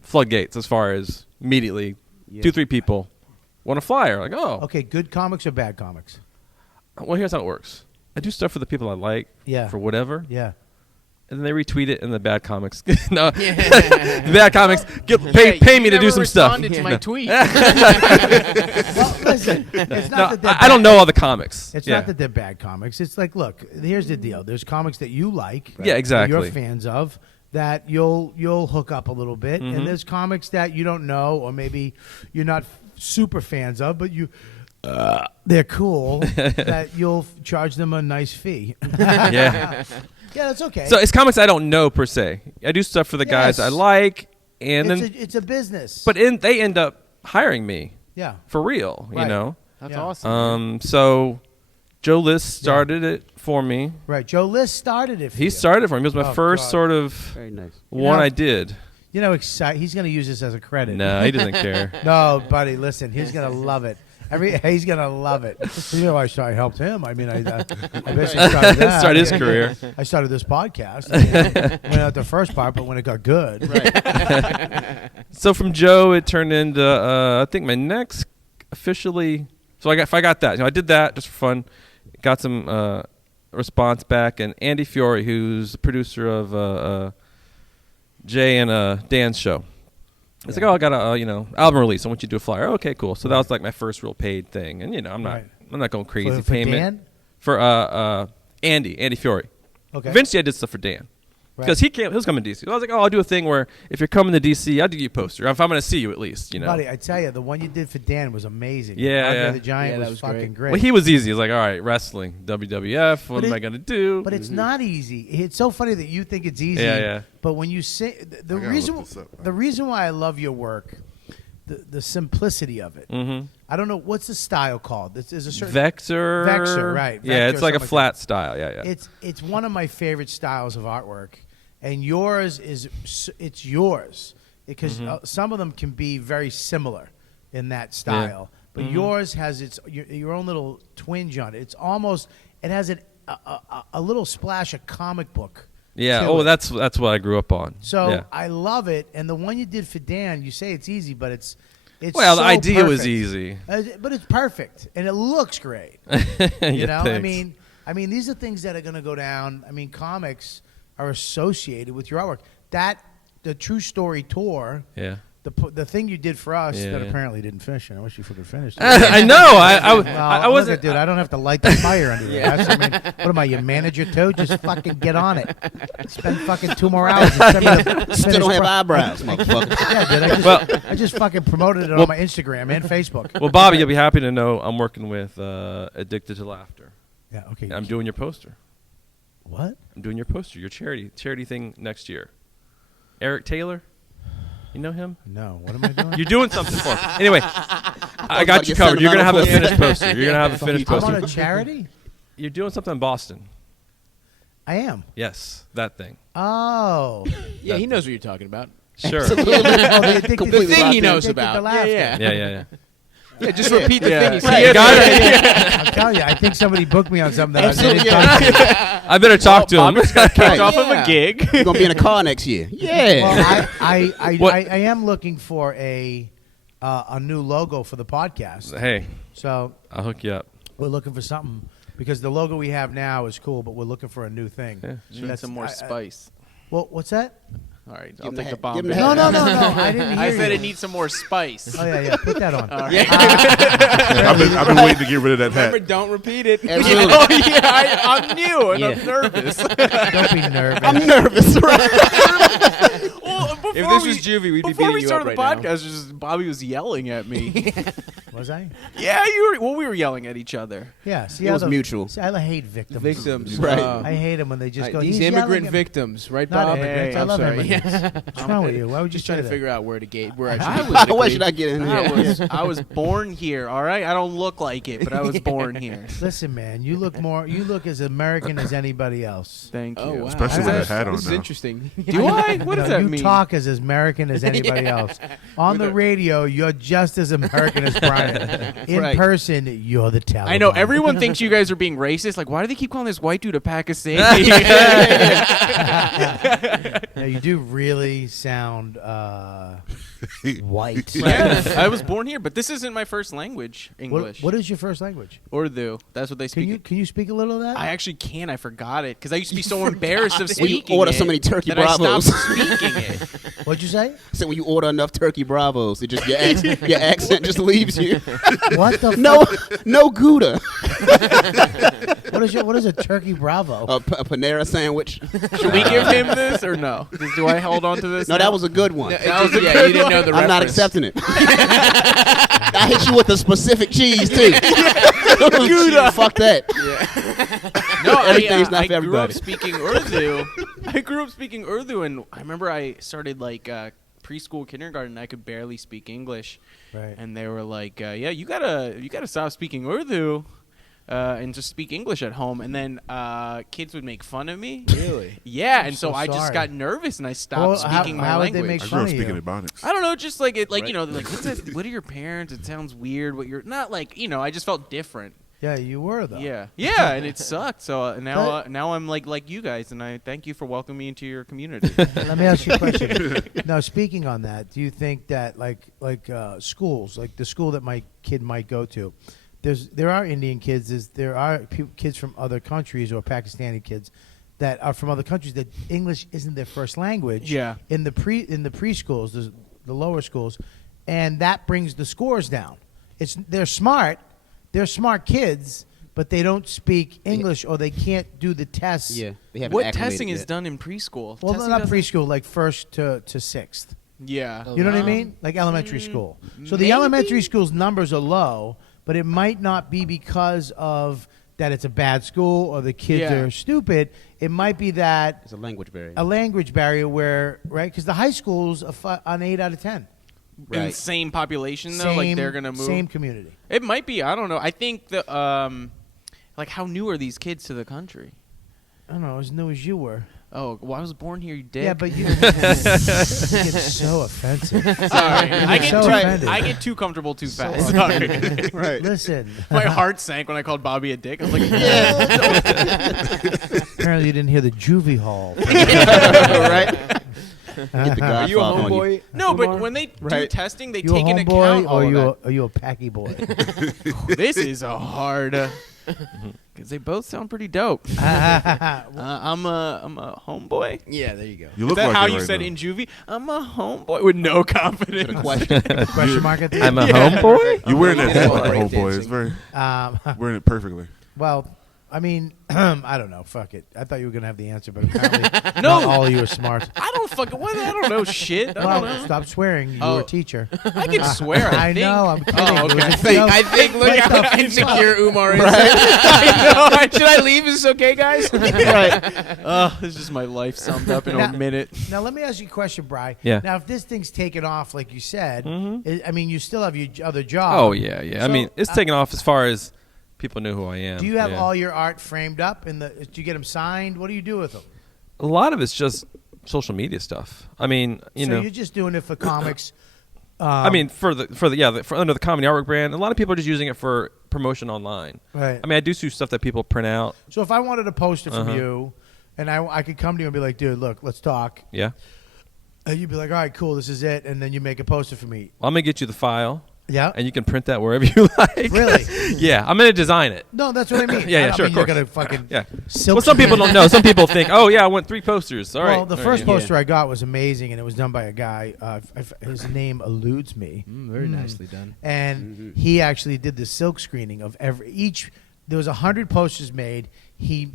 Floodgates as far as immediately 2-3 people want a flyer. Like, oh. Okay, good comics or bad comics? Well, here's how it works. I do stuff for the people I like. Yeah. For whatever. Yeah. And then they retweet it, and the bad comics. No, the bad comics pay me to do some stuff. Responded to my tweet. Well, listen, it's not that they're I don't know all the comics. It's not that they're bad comics. It's like, look, here's the deal. There's comics that you like. Yeah, exactly. That you're fans of that you'll hook up a little bit, and there's comics that you don't know or maybe you're not super fans of, but they're cool that you'll charge them a nice fee. Yeah. Yeah, that's okay. So it's comics I don't know per se. I do stuff for the guys I like, and it's a business. But they end up hiring me. Yeah. For real, Right. That's Yeah. awesome. So Joe List started it for me. Right. Joe List started it for He you. started it for me. It was my Oh, first God. sort of Very nice. one I did. You know, he's going to use this as a credit. No, he doesn't care. No, buddy, listen, he's going to love it. He's going to love it. You know, I helped him. I mean, I basically started that. Started his career. I started this podcast. I went out the first part, but when it got good. Right. So from Joe, it turned into, I think my next officially, so I got that. I did that just for fun. Got some response back. And Andy Fiore, who's the producer of Jay and Dan's show. It's like, oh, I got a album release. I want you to do a flyer. Okay, cool. So that was like my first real paid thing, and I'm not going crazy. For Payment Dan? for Andy Fiore. Okay. Eventually, I did stuff for Dan because he was coming to DC. So I was like, oh, I'll do a thing where if you're coming to DC, I'll do you a poster. If I'm going to see you at least, Buddy, I tell you, the one you did for Dan was amazing. Yeah, Andre yeah. the Giant Yeah, that was was fucking great. Well, he was easy. He was like, all right, wrestling, WWF. What am I going to do? But it's not easy. It's so funny that you think it's easy. Yeah, yeah. But when you say the I gotta reason look this up. the reason why I love your work, the simplicity of it. Mm-hmm. I don't know what's the style called. There's a certain Vector. Vector, right? Yeah, Vector it's or like a something flat style. Yeah, yeah. It's one of my favorite styles of artwork, and yours it's yours because some of them can be very similar in that style, but yours has your own little twinge on it. It's almost it has a little splash of comic book. Yeah. to Oh, it. that's what I grew up on. So yeah. I love it, and the one you did for Dan, you say it's easy, but it's Well, so the idea was perfect. easy. But it's perfect, and it looks great. Yeah, You know, thanks. I mean, these are things that are going to go down. I mean, comics are associated with your artwork. the True Story tour. Yeah. The thing you did for us Yeah, that yeah. apparently didn't finish, and I wish you fucking finished. I know. I Look wasn't. at, dude, I don't have to light the fire under your ass. I mean, what am I, your manager too? Just fucking get on it. Spend fucking 2 more hours. Still don't have eyebrows, motherfucker. Yeah, dude. I just fucking promoted it on my Instagram and Facebook. Well, Bobby, you'll be happy to know I'm working with Addicted to Laughter. Yeah. Okay. I'm doing your poster. What? I'm doing your poster, your charity thing next year. Eric Taylor. You know him? No. What am I doing? You're doing something for him. Anyway, I got you covered. You're going to have a finished poster. You're going to have a finished poster. I'm on a charity? You're doing something in Boston. I am? Yes, that thing. Oh. Yeah, he knows what you're talking about. Sure. The thing he knows about. Yeah. Yeah, just repeat the thing. I'm telling you, I think somebody booked me on something that I didn't. I better talk to him. Bobby's got kicked off of a gig. You're going to be in a car next year. Yeah. Well, I am looking for a new logo for the podcast. Hey. So I'll hook you up. We're looking for something because the logo we have now is cool, but we're looking for a new thing. Yeah. Need some more spice. Well, what's that? All right, I'll take the bomb. No. I didn't hear I said you. it needs some more spice. Oh, yeah. Put that on. Right. I've been waiting to get rid of that hat. Remember, don't repeat it. Absolutely. Oh, yeah, I'm new and I'm nervous. Don't be nervous. I'm nervous, right? Well, If this was Juvie, we'd be before beating we you started up the right podcast, just Bobby was yelling at me. Was I? Yeah, you were. Well, we were yelling at each other. Yeah. See, It was mutual. See, I hate victims. Victims. Right. I hate them when they just go. These "He's immigrant yelling at me." victims, right, Not Bob? immigrants. I I'm love sorry. immigrants. What's wrong with you? Why would you Just say trying to that? figure out where to gate. Where Where should I get in here? I was born here. All right, I don't look like it, but I was born here. Listen, man, you look as American as anybody else. Thank you. Oh, wow. Especially with that hat on This is now. interesting. Do I? What does that you mean? talk as American as anybody else. On the radio, you're just as American as Brian. In Right. person, you're the Taliban. I know everyone thinks you guys are being racist. Like, why do they keep calling this white dude a Pakistani? No, you do really sound white. Yeah, I was born here, but this isn't my first language, English. What is your first language? Urdu. That's what they speak. Can you speak a little of that? I actually can. I forgot it because I used to be so embarrassed of When you speaking order it so many turkey that I bravos. stopped speaking it. What'd you say? So when you order enough turkey bravos, it just your accent just leaves you. What the No Gouda. What is a turkey bravo? A Panera sandwich. Should we give him this or no? Do I hold on to this? No, that was a good one. That was a Yeah, good you didn't one. know the I'm not reference. accepting it. I hit you with a specific cheese too. Gouda. Fuck that. No, Everything's not I for grew up everybody. speaking Urdu. I grew up speaking Urdu, and I remember I started like preschool, kindergarten. And I could barely speak English, Right. and they were like, "Yeah, you gotta stop speaking Urdu." And just speak English at home, and then kids would make fun of me. Really? Yeah, I'm and so so I just sorry. got nervous and I stopped Well, speaking my how would they language. make I fun grew up of speaking you? Ebonics. I don't know, just like it, like Right. you know, like what are your parents? It sounds weird. What you're not like, you know. I just felt different. Yeah, you were though. Yeah, and it sucked. So now I'm like you guys, and I thank you for welcoming me into your community. Let me ask you a question. Now, speaking on that, do you think that like schools, like the school that my kid might go to, there are Indian kids, there are kids from other countries or Pakistani kids that are from other countries that English isn't their first language. Yeah. In the preschools, the lower schools, and that brings the scores down. They're smart kids, but they don't speak English or they can't do the tests. Yeah, they haven't What acclimated testing is yet. done in preschool? Well, Testing not doesn't- preschool, like first to sixth. Yeah. You know what I mean? Like elementary school. So the elementary school's numbers are low, but it might not be because of that it's a bad school or the kids are stupid. It might be that It's a language barrier. where, right? Because the high schools are an 8 out of 10. In the same population though, like they're gonna move. Same community. It might be. I don't know. I think the like how new are these kids to the country? I don't know, as new as you were. Oh, well, I was born here, you dick. Yeah, but you get so offensive. Sorry, I get too comfortable too So fast. Sorry. Right. Listen. My heart sank when I called Bobby a dick. I was like, Apparently you didn't hear the juvie hall. Right. the Are you a Godfather on you. homeboy? No, but Umar? when they do Right. testing, they You a take into homeboy account all or of you that. are you a packy boy? This is a hard. Because they both sound pretty dope. I'm a homeboy. Yeah, there you go. You Is look that like how it you right said now. in juvie? I'm a homeboy with no confidence. Question mark at the I'm end? a homeboy. You're wearing that Yeah. hat like a Break homeboy. It's dancing. very wearing it perfectly. Well, I mean, I don't know. Fuck it. I thought you were gonna have the answer, but apparently No. not all of you are smart. I don't fucking. What? I don't know shit. I don't know. Stop swearing. You were a teacher. I can swear. I think. know. I'm kidding. Oh, It was okay. a joke. I think. Look What how the insecure Umar is. Should I leave? Is this okay, guys? Right. Oh, this is my life summed up in a minute. Now let me ask you a question, Bri. Yeah. Now, if this thing's taken off, like you said, I mean, you still have your other job. Oh yeah, yeah. I So, mean, it's taken off as far as people knew who I am. Do you have yeah. all your art framed up? Do you get them signed? What do you do with them? A lot of it's just social media stuff. I mean, you so know, you're just doing it for comics. I mean, for under the comedy artwork brand, a lot of people are just using it for promotion online. Right. I mean, I do stuff that people print out. So if I wanted a poster from you, and I could come to you and be like, dude, look, let's talk. Yeah. And you'd be like, all right, cool, this is it, and then you make a poster for me. I'm gonna get you the file. Yeah. And you can print that wherever you like. Really? Yeah. I'm gonna design it. No, that's what I mean. Yeah, I yeah, don't sure, mean of you're course. gonna fucking Yeah. silk Well, some people screen. don't know. Some people think, oh yeah, I want 3 posters. All right. Well, the All first right, poster I got was amazing, and it was done by a guy. His name eludes me. Very nicely done. And he actually did the silk screening of each. There was 100 posters made. He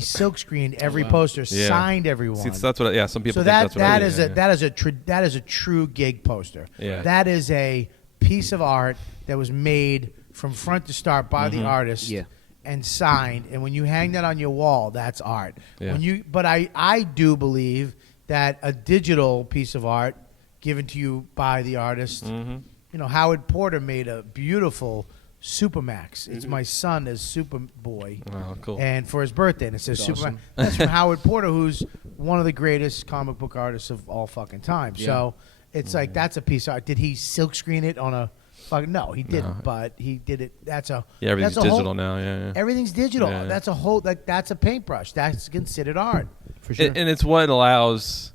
silk screened every poster, Yeah. signed everyone. See, that's what. Yeah. Some people So think that's what I do. that is a true gig poster. Yeah. That is a piece of art that was made from front to start by the artist. Yeah. And signed, and when you hang that on your wall, that's art. Yeah. But I do believe that a digital piece of art given to you by the artist, you know, Howard Porter made a beautiful Supermax. It's my son as Superboy. Oh, cool. And for his birthday, and it says That's Supermax. awesome. That's from Howard Porter, who's one of the greatest comic book artists of all fucking time. Yeah. So it's like that's a piece of art. Did he silk screen it on a fucking? No, he didn't. But he did it. That's a Yeah, everything's that's a digital whole, now. Yeah. Everything's digital. Yeah. That's a whole that's a paintbrush. That's considered art for sure. And it's what allows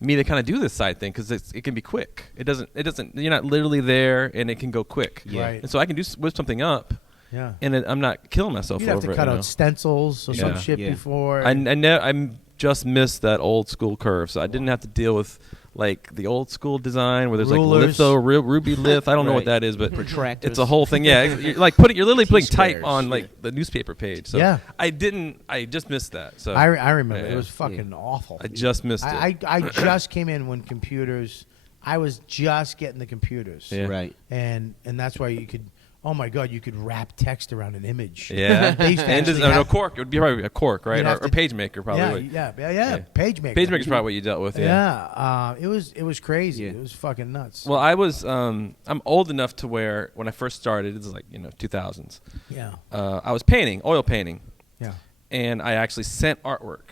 me to kind of do this side thing because it can be quick. It doesn't. You're not literally there, and it can go quick. Yeah. Right. And so I can whip something up. Yeah. And I'm not killing myself You'd have over to it. cut you out know? stencils or some shit before. I just missed that old school curve, so I didn't have to deal with like the old school design where there's Rulers. like litho, ruby lith. I don't know what Right. that is, but Protractors. it's a whole thing. Yeah, you're like you're literally putting type T-squares. on like the newspaper page. So Yeah. I just missed that. So I remember Yeah. it was fucking awful. I just missed it. I just came in when computers. I was just getting the computers. Yeah. Right. And that's why you could. Oh my God! You could wrap text around an image. Yeah, They used to and actually a have- cork. It would be probably a cork, right? You'd have Or to- PageMaker, probably. Yeah. PageMaker. PageMaker's probably what you dealt with. Yeah. It was crazy. Yeah. It was fucking nuts. Well, I was. I'm old enough to where when I first started, it was like 2000s. Yeah. I was painting, oil painting. Yeah. And I actually sent artwork.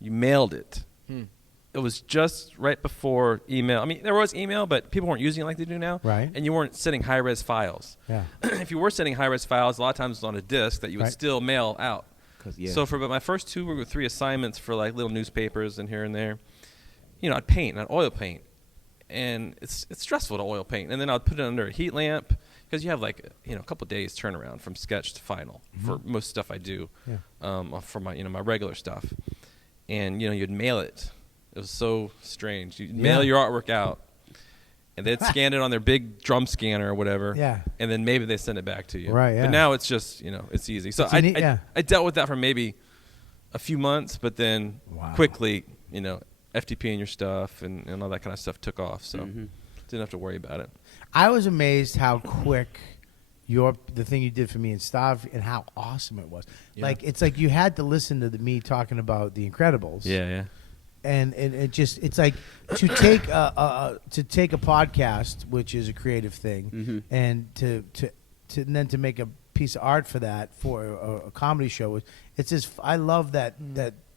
You mailed it. It was just right before email. I mean, there was email, but people weren't using it like they do now. Right. And you weren't sending high-res files. Yeah. If you were sending high-res files, a lot of times it was on a disk that you would Right. still mail out. Yeah. So for about my first 2 or 3 assignments for like little newspapers and here and there, I'd paint, and I'd oil paint. And it's stressful to oil paint. And then I'd put it under a heat lamp because you have like, a couple days turnaround from sketch to final for most stuff I do. Yeah. For my, my regular stuff. And, you'd mail it. It was so strange. You'd mail your artwork out, and they'd scan it on their big drum scanner or whatever. Yeah. And then maybe they send it back to you. Right, yeah. But now it's just, it's easy. So It's I yeah. dealt with that for maybe a few months, but then quickly, FTPing your stuff and all that kind of stuff took off. So didn't have to worry about it. I was amazed how quick the thing you did for me and Stav and how awesome it was. Yeah. Like it's like you had to listen to me talking about The Incredibles. Yeah. And it's like to take a podcast, which is a creative thing, and and then to make a piece of art for that for a comedy show. It's just I love that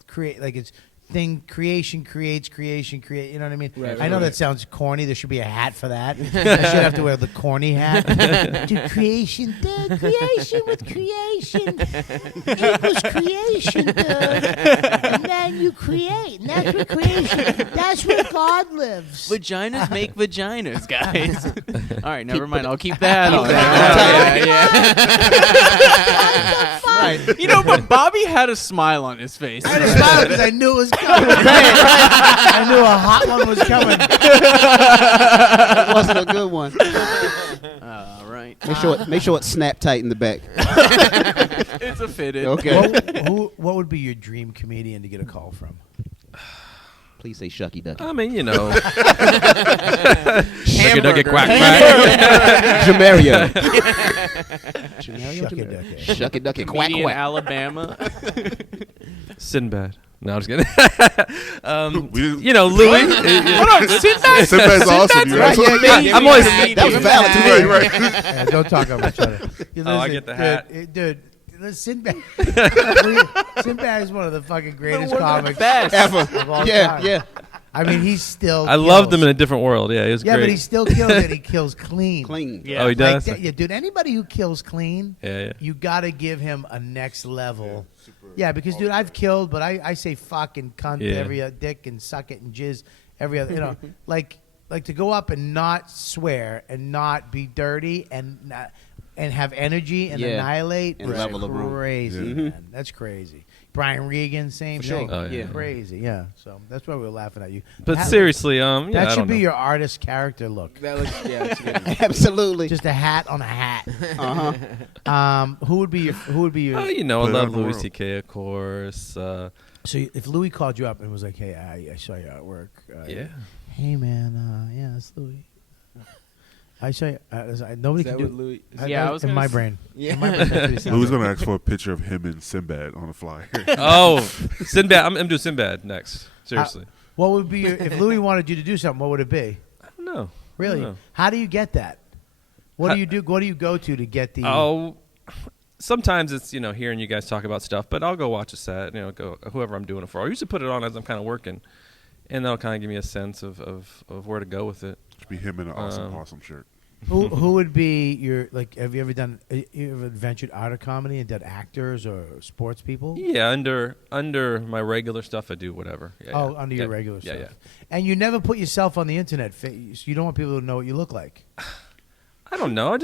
create like it's thing, creation creates, creation create. You know what I mean? Right, I know right. that sounds corny. There should be a hat for that. I should have to wear the corny hat. Dude, creation with creation equals creation, dude. And then you create, and that's what creation. That's where God lives. Vaginas make vaginas, guys. All right, never mind. I'll keep that on. Right. You know, but Bobby had a smile on his face. I had a smile because I knew it was coming. I knew a hot one was coming. It wasn't a good one. All right. Make sure it's snap tight in the back. It's a fitted. Okay. What would be your dream comedian to get a call from? Please say Shucky Ducky. I mean, Shucky Ducky Quack Quack. Jamario. Shucky Ducky Quack Comedian Quack. Alabama. Sinbad. No, I'm just kidding. Louis. Hold on, Sinbad. Sinbad's awesome. You right. know? Yeah, I'm always. That was valid to me. Right. Yeah, don't talk about each other. I get the hat. Dude, Sinbad. Sinbad is one of the fucking greatest comics Ever. of all Yeah, time. I mean, he's still. I loved him in a different world. Yeah, he was Yeah, great. but he still kills it. He kills clean. Clean. Yeah. Oh, he does. Like, yeah, dude. Anybody who kills clean, Yeah. you got to give him a next level. Yeah, because dude, I've killed, but I say fucking cunt Yeah. every dick and suck it and jizz every other. You know, like to go up and not swear and not be dirty and not, and have energy and annihilate. And is level the room. crazy, Yeah. man. That's crazy. Brian Regan, same thing. Oh, yeah. Crazy. Yeah. So that's why we were laughing at you. But Hat- seriously, that I should don't be know. your artist character look. That looks, yeah, that's good. Absolutely. Just a hat on a hat. Uh-huh. Who would be your? Oh, I I Put it love out in the Louis world. C.K. of course. So if Louis called you up and was like, "Hey, I saw you at work." Yeah. Hey man, yeah, it's Louis. I saw you. Nobody Is can that do. what Louis? Yeah, I was in gonna my s- brain. Yeah. In my brain, that's what he sounds Louis like. gonna ask for a picture of him and Sinbad on the flyer. Oh, Sinbad. I'm doing Sinbad next. Seriously. What would be your, if Louis wanted you to do something? What would it be? I don't know. Really? I don't know. How do you get that? What do you do? What do you go to get the? Oh, sometimes it's hearing you guys talk about stuff, but I'll go watch a set. Go whoever I'm doing it for. I usually put it on as I'm kind of working, and that'll kind of give me a sense of where to go with it. Should be him in an awesome shirt. Who would be your have you ever ventured out of comedy and done actors or sports people? Yeah, under my regular stuff, I do whatever. Yeah, Oh, yeah. under your regular stuff. Yeah. And you never put yourself on the internet. You don't want people to know what you look like. I don't know.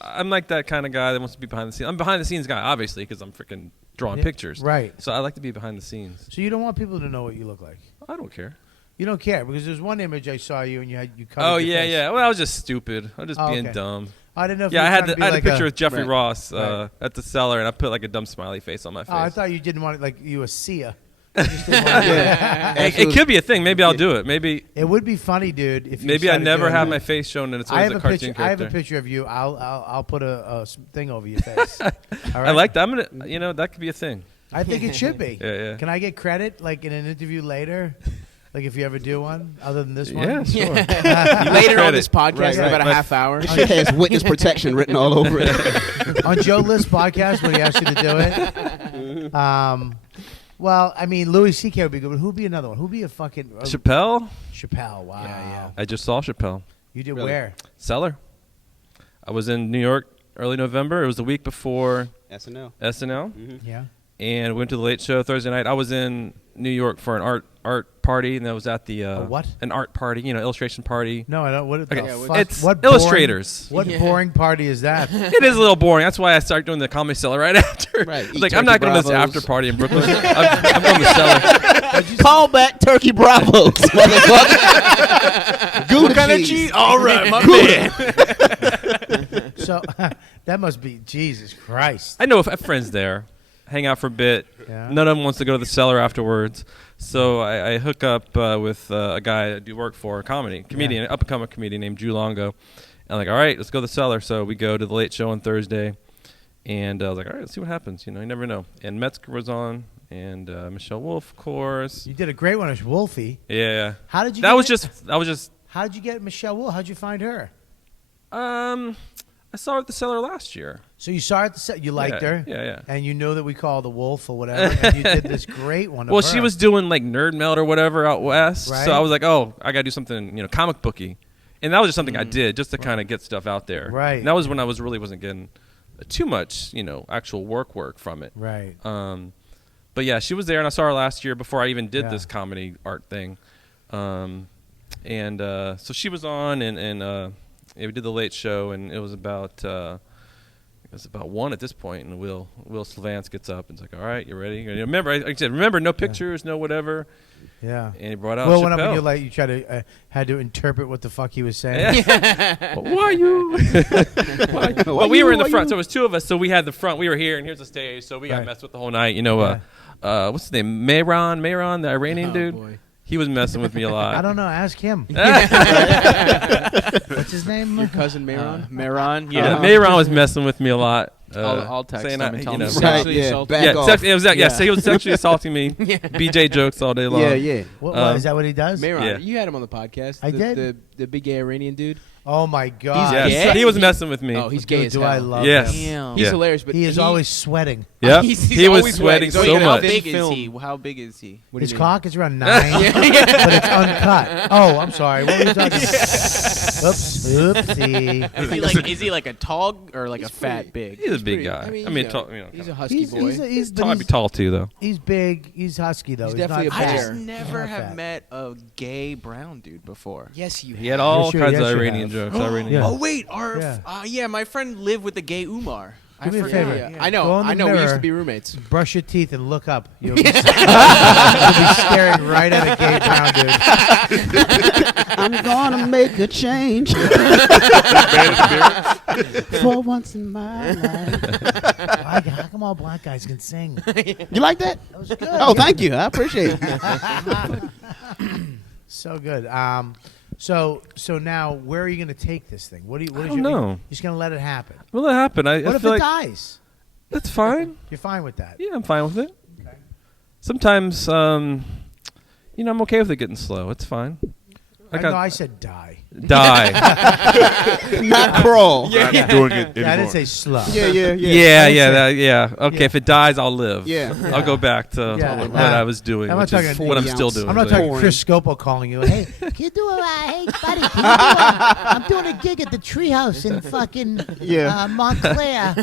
I'm like that kind of guy that wants to be behind the scenes. I'm behind the scenes guy, obviously, because I'm freaking drawing Yeah, pictures. right. So I like to be behind the scenes. So you don't want people to know what you look like. I don't care. You don't care because there's one image I saw you and you covered. Oh your yeah, face. yeah. Well, I was just stupid. I was just being okay. dumb. I didn't know. If Yeah, you I were had trying to be I had like a picture with Jeffrey right. Ross Right. at the cellar, and I put like a dumb smiley face on my face. Oh, I thought you didn't want it like you were Sia. You just didn't want it could be a thing. Maybe I'll do it. Maybe it would be funny, dude. If you maybe I started never doing have that. my face shown, and it's I always have a a cartoon picture. I have character. a picture of you. I'll put a thing over your face. All right? I like that. I'm gonna. That could be a thing. I think it should be. Yeah. Can I get credit, like in an interview later, like if you ever do one, other than this one? Yeah, sure. Later on this podcast, Right, in about a right. half hour. It shit has witness protection written all over it. On Joe List's podcast when he asked you to do it. Well, I mean, Louis C.K. would be good, but who'd be another one? Who'd be a fucking Chappelle. Chappelle? Wow. Yeah. I just saw Chappelle. You did Really? where? Cellar. I was in New York early November. It was the week before SNL. SNL, Yeah. and went to the Late Show Thursday night. I was in New York for an art party, and that was at the what? An art party, illustration party. No, I don't. What? Okay, the yeah, fuck? it's what illustrators. Boring, what boring party is that? It is a little boring. That's why I started doing the Comedy Cellar right after. Right. It's Eat like I'm turkey not going to this bravos. after party in Brooklyn. I'm going to the Cellar. Call back Turkey Bravos, motherfucker. Gouda What kind of cheese. cheese? All right, my man. So that must be Jesus Christ. I know if I have friends there, hang out for a bit. Yeah. None of them wants to go to the Cellar afterwards. So I hook up with a guy I do work for, a comedian, up and coming comedian named Drew Longo. And I'm like, all right, let's go to the Cellar. So we go to the Late Show on Thursday. And I was like, all right, let's see what happens. You never know. And Metzger was on, and Michelle Wolf, of course. You did a great one as Wolfie. Yeah. How did you? That was just. How did you get Michelle Wolf? How'd you find her? I saw her at the Cellar last year. So you saw her at the set. You liked her. Yeah. And you knew that we call the Wolf or whatever. And you did this great one. Well, she was doing like Nerd Melt or whatever out west. Right. So I was like, oh, I got to do something, comic booky. And that was just something I did just to kind of get stuff out there. Right. And that was when I wasn't getting too much, actual work from it. Right. But yeah, she was there, and I saw her last year before I even did this comedy art thing. So she was on, and we did the late show, and it was about 1 at this point, and Will Slavance gets up and it's like, all right, you ready? Remember, I said, no pictures, no whatever. Yeah. And he brought out Will went Chappelle. up and you tried to had to interpret what the fuck he was saying. Why you? But we were in the front, so it was 2 of us. So we had the front. We were here, and here's the stage. So we got messed with the whole night. What's his name? Mehran, the Iranian dude. Boy. He was messing with me a lot. I don't know. Ask him. What's his name? Your cousin Mehran? Mehran? Yeah, Mehran was messing with me a lot. I'll text him and tell him. Sexually assaulted. So he was sexually assaulting me. BJ jokes all day long. Yeah. What, is that what he does? Mehran, you had him on the podcast. I did. The big gay Iranian dude. Oh my God. Yes. He was messing with me. Oh, he's gay as hell. I love Yes. him. He's hilarious, but he is always sweating. Yeah. He was sweating so much. How big is he? How big is he? His cock is around 9, but it's uncut. Oh, I'm sorry. What were you talking about? Oopsie. Is he like a tall or like a fat big? He's a big guy. I mean, tall, he's a husky boy. He's probably tall too, though. He's big. He's husky though. He's definitely not a I fat. just never Not have fat. met a gay brown dude before. Yes, you have. He had all Yes, you kinds of have. Iranian jokes. Yeah. Oh wait, Yeah. my friend lived with the gay Umar. Do me a favor. Yeah. I Go know. in the We used mirror. to be roommates. Brush your teeth and look up. You'll be, you'll be staring right at a gay brown dude. I'm gonna make a change for once in my life. How come all black guys can sing? You like that? That was good. Oh, thank you. I appreciate it. So good. So now, where are you going to take this thing? What is I don't know. You're just going to let it happen. Will it happen? What I if feel it like dies? that's fine. You're fine with that? Yeah, I'm fine with it. Okay. Sometimes, I'm okay with it getting slow. It's fine. I said die. Die. Not crawl. Not doing it Yeah, I anymore. didn't say slow. Yeah. Okay, if it dies, I'll live. Yeah. I'll go back to Yeah. what I was doing, I'm not which is talking what I'm 40 still ounce. doing. I'm not but- talking Chris Scopo calling you. Hey, can you do hey buddy? Can you I'm doing a gig at the Treehouse in fucking Montclair.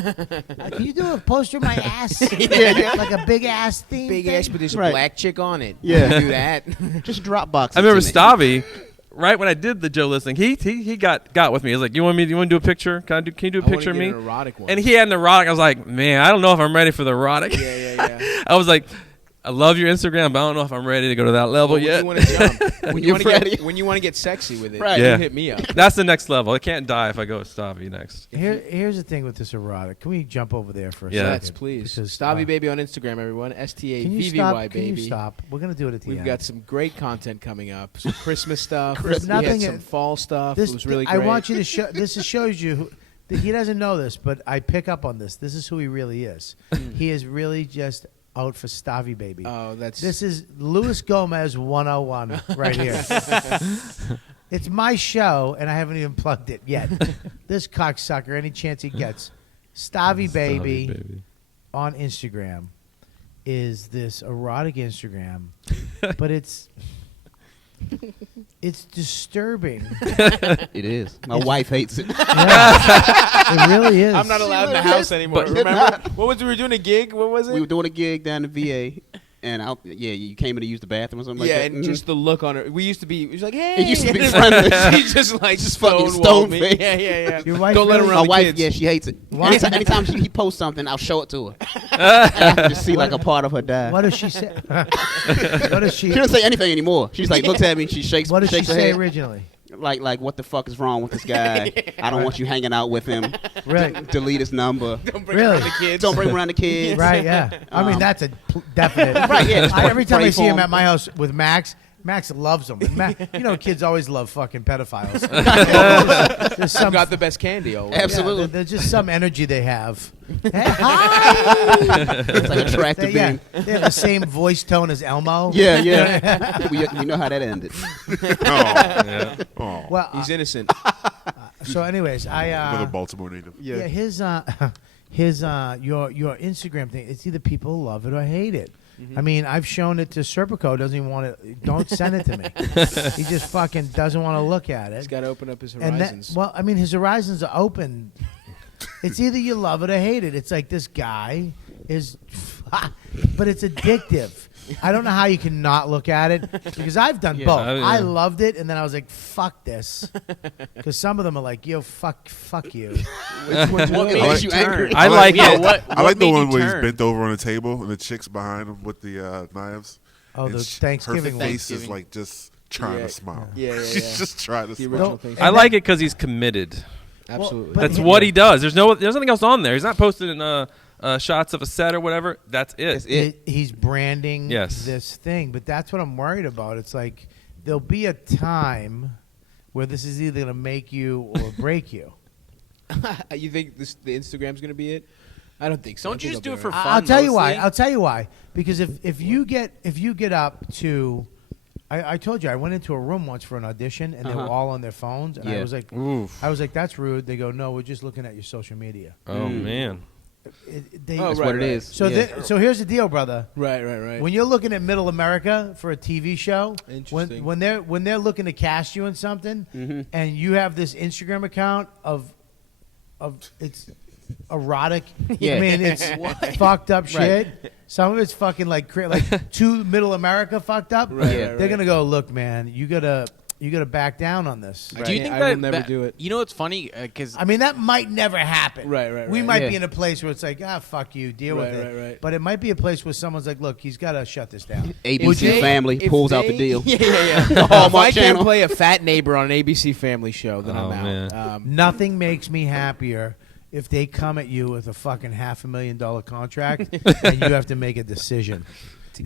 Can you do a poster of my ass? Like a big ass theme. Big thing? ass, but there's a Right. black chick on it. Yeah. Do that. Just Dropbox. I remember it. Stavi, right when I did the Joe listening, he got with me. He was like, you want to do a picture? Can you do a picture of me? An erotic one. And he had an erotic. I was like, man, I don't know if I'm ready for the erotic. Yeah. I was like, I love your Instagram, but I don't know if I'm ready to go to that level When yet. you want to jump, when you You're want to get sexy with it, Right. you Yeah. hit me up. That's the next level. It can't die if I go with Stavi next. Here's the thing with this erotic. Can we jump over there for a Yeah. second? Let's please. Because, Stabby Baby on Instagram, everyone. Can you STAVVY stop? baby. Can you stop? We're gonna do it at the We've end. got some great content coming up. Some Christmas stuff. There's We had nothing some in- fall stuff. This, it was really I great. want you to show. This shows you. He doesn't know this, but I pick up on this. This is who he really is. He is really just out for Stavi Baby. Oh, that's This is Luis Gomez 101 right here. It's my show, and I haven't even plugged it yet. This cocksucker, any chance he gets, Stavi Baby on Instagram is this erotic Instagram, but it's disturbing. It is. My wife hates it. Yeah, it really is. I'm not allowed in the house anymore. But- Remember? What was we were doing a gig? What was it? We were doing a gig down in VA, and you came in to use the bathroom or something like yeah, that. and just the look on her. We used to be. It was like, hey. It used to be friendly. She just like Just fucking stonewalled me. stone-faced. Yeah. Your wife Don't let her really- around my the wife, kids. yeah, she hates it. Why? Anytime he posts something, I'll show it to her. And I can just see like a part of her die. What does she say? What does She doesn't say anything anymore. She just like looks at me and she shakes. What did she shakes her say head. originally? Like what the fuck is wrong with this guy? I don't want you hanging out with him. Right. Delete his number. Don't bring Really? around the kids. Don't bring him around the kids. Right, yeah. I mean, that's a definite. Right, yeah, just Every time pray I see for him him. at my house with Max loves them. Kids always love fucking pedophiles. There's I've got the best candy always. Absolutely. there's just some energy they have. Hey, hi! It's like attractive being. They have the same voice tone as Elmo. Yeah. we know how that ended. Oh. Well, He's innocent. So, anyways, Another Baltimore native. Yeah, his your Instagram thing. It's either people love it or hate it. I mean, I've shown it to Serpico. Doesn't even want to. Don't send it to me. He just fucking doesn't want to look at it. He's got to open up his And horizons. well, I mean, his horizons are open. It's either you love it or hate it. It's like this guy is, but it's addictive. I don't know how you can not look at it because I've done both. I loved it, and then I was like, "Fuck this," because some of them are like, "Yo, fuck you." What makes you angry? I like it. I like the one where he's bent over on a table and the chick's behind him with the knives. Oh, and the Thanksgiving her one. face is like just trying to smile. Yeah. She's just trying to smile. I like it because he's committed. Absolutely. That's what he does. There's nothing else on there. He's not posting shots of a set or whatever. That's it. He's branding this thing, but that's what I'm worried about. It's like there'll be a time where this is either going to make you or break you. You think the Instagram's going to be it? I don't think so. Don't you just do it for fun? I'll tell you why. I'll tell you why. Because if you get up to, I told you I went into a room once for an audition and they were all on their phones and I was like, that's rude. They go, no, we're just looking at your social media. Oh man. That's what it is. So so here's the deal, brother. Right. When you're looking at Middle America for a TV show, Interesting. when they're looking to cast you in something, and you have this Instagram account of it's erotic. Yeah. I mean, it's fucked up shit. Some of it's fucking like too Middle America fucked up. They're gonna go, look, man, you gotta back down on this. Do you think I will never do it? You know what's funny? Because I mean, that might never happen. Right. We might be in a place where it's like, fuck you, deal with it. Right. But it might be a place where someone's like, look, he's got to shut this down. ABC Family pulls out the deal. Yeah. The If Hallmark I can't channel. play a fat neighbor on an ABC Family show, then I'm out. Man. Nothing makes me happier if they come at you with a fucking $500,000 contract and you have to make a decision.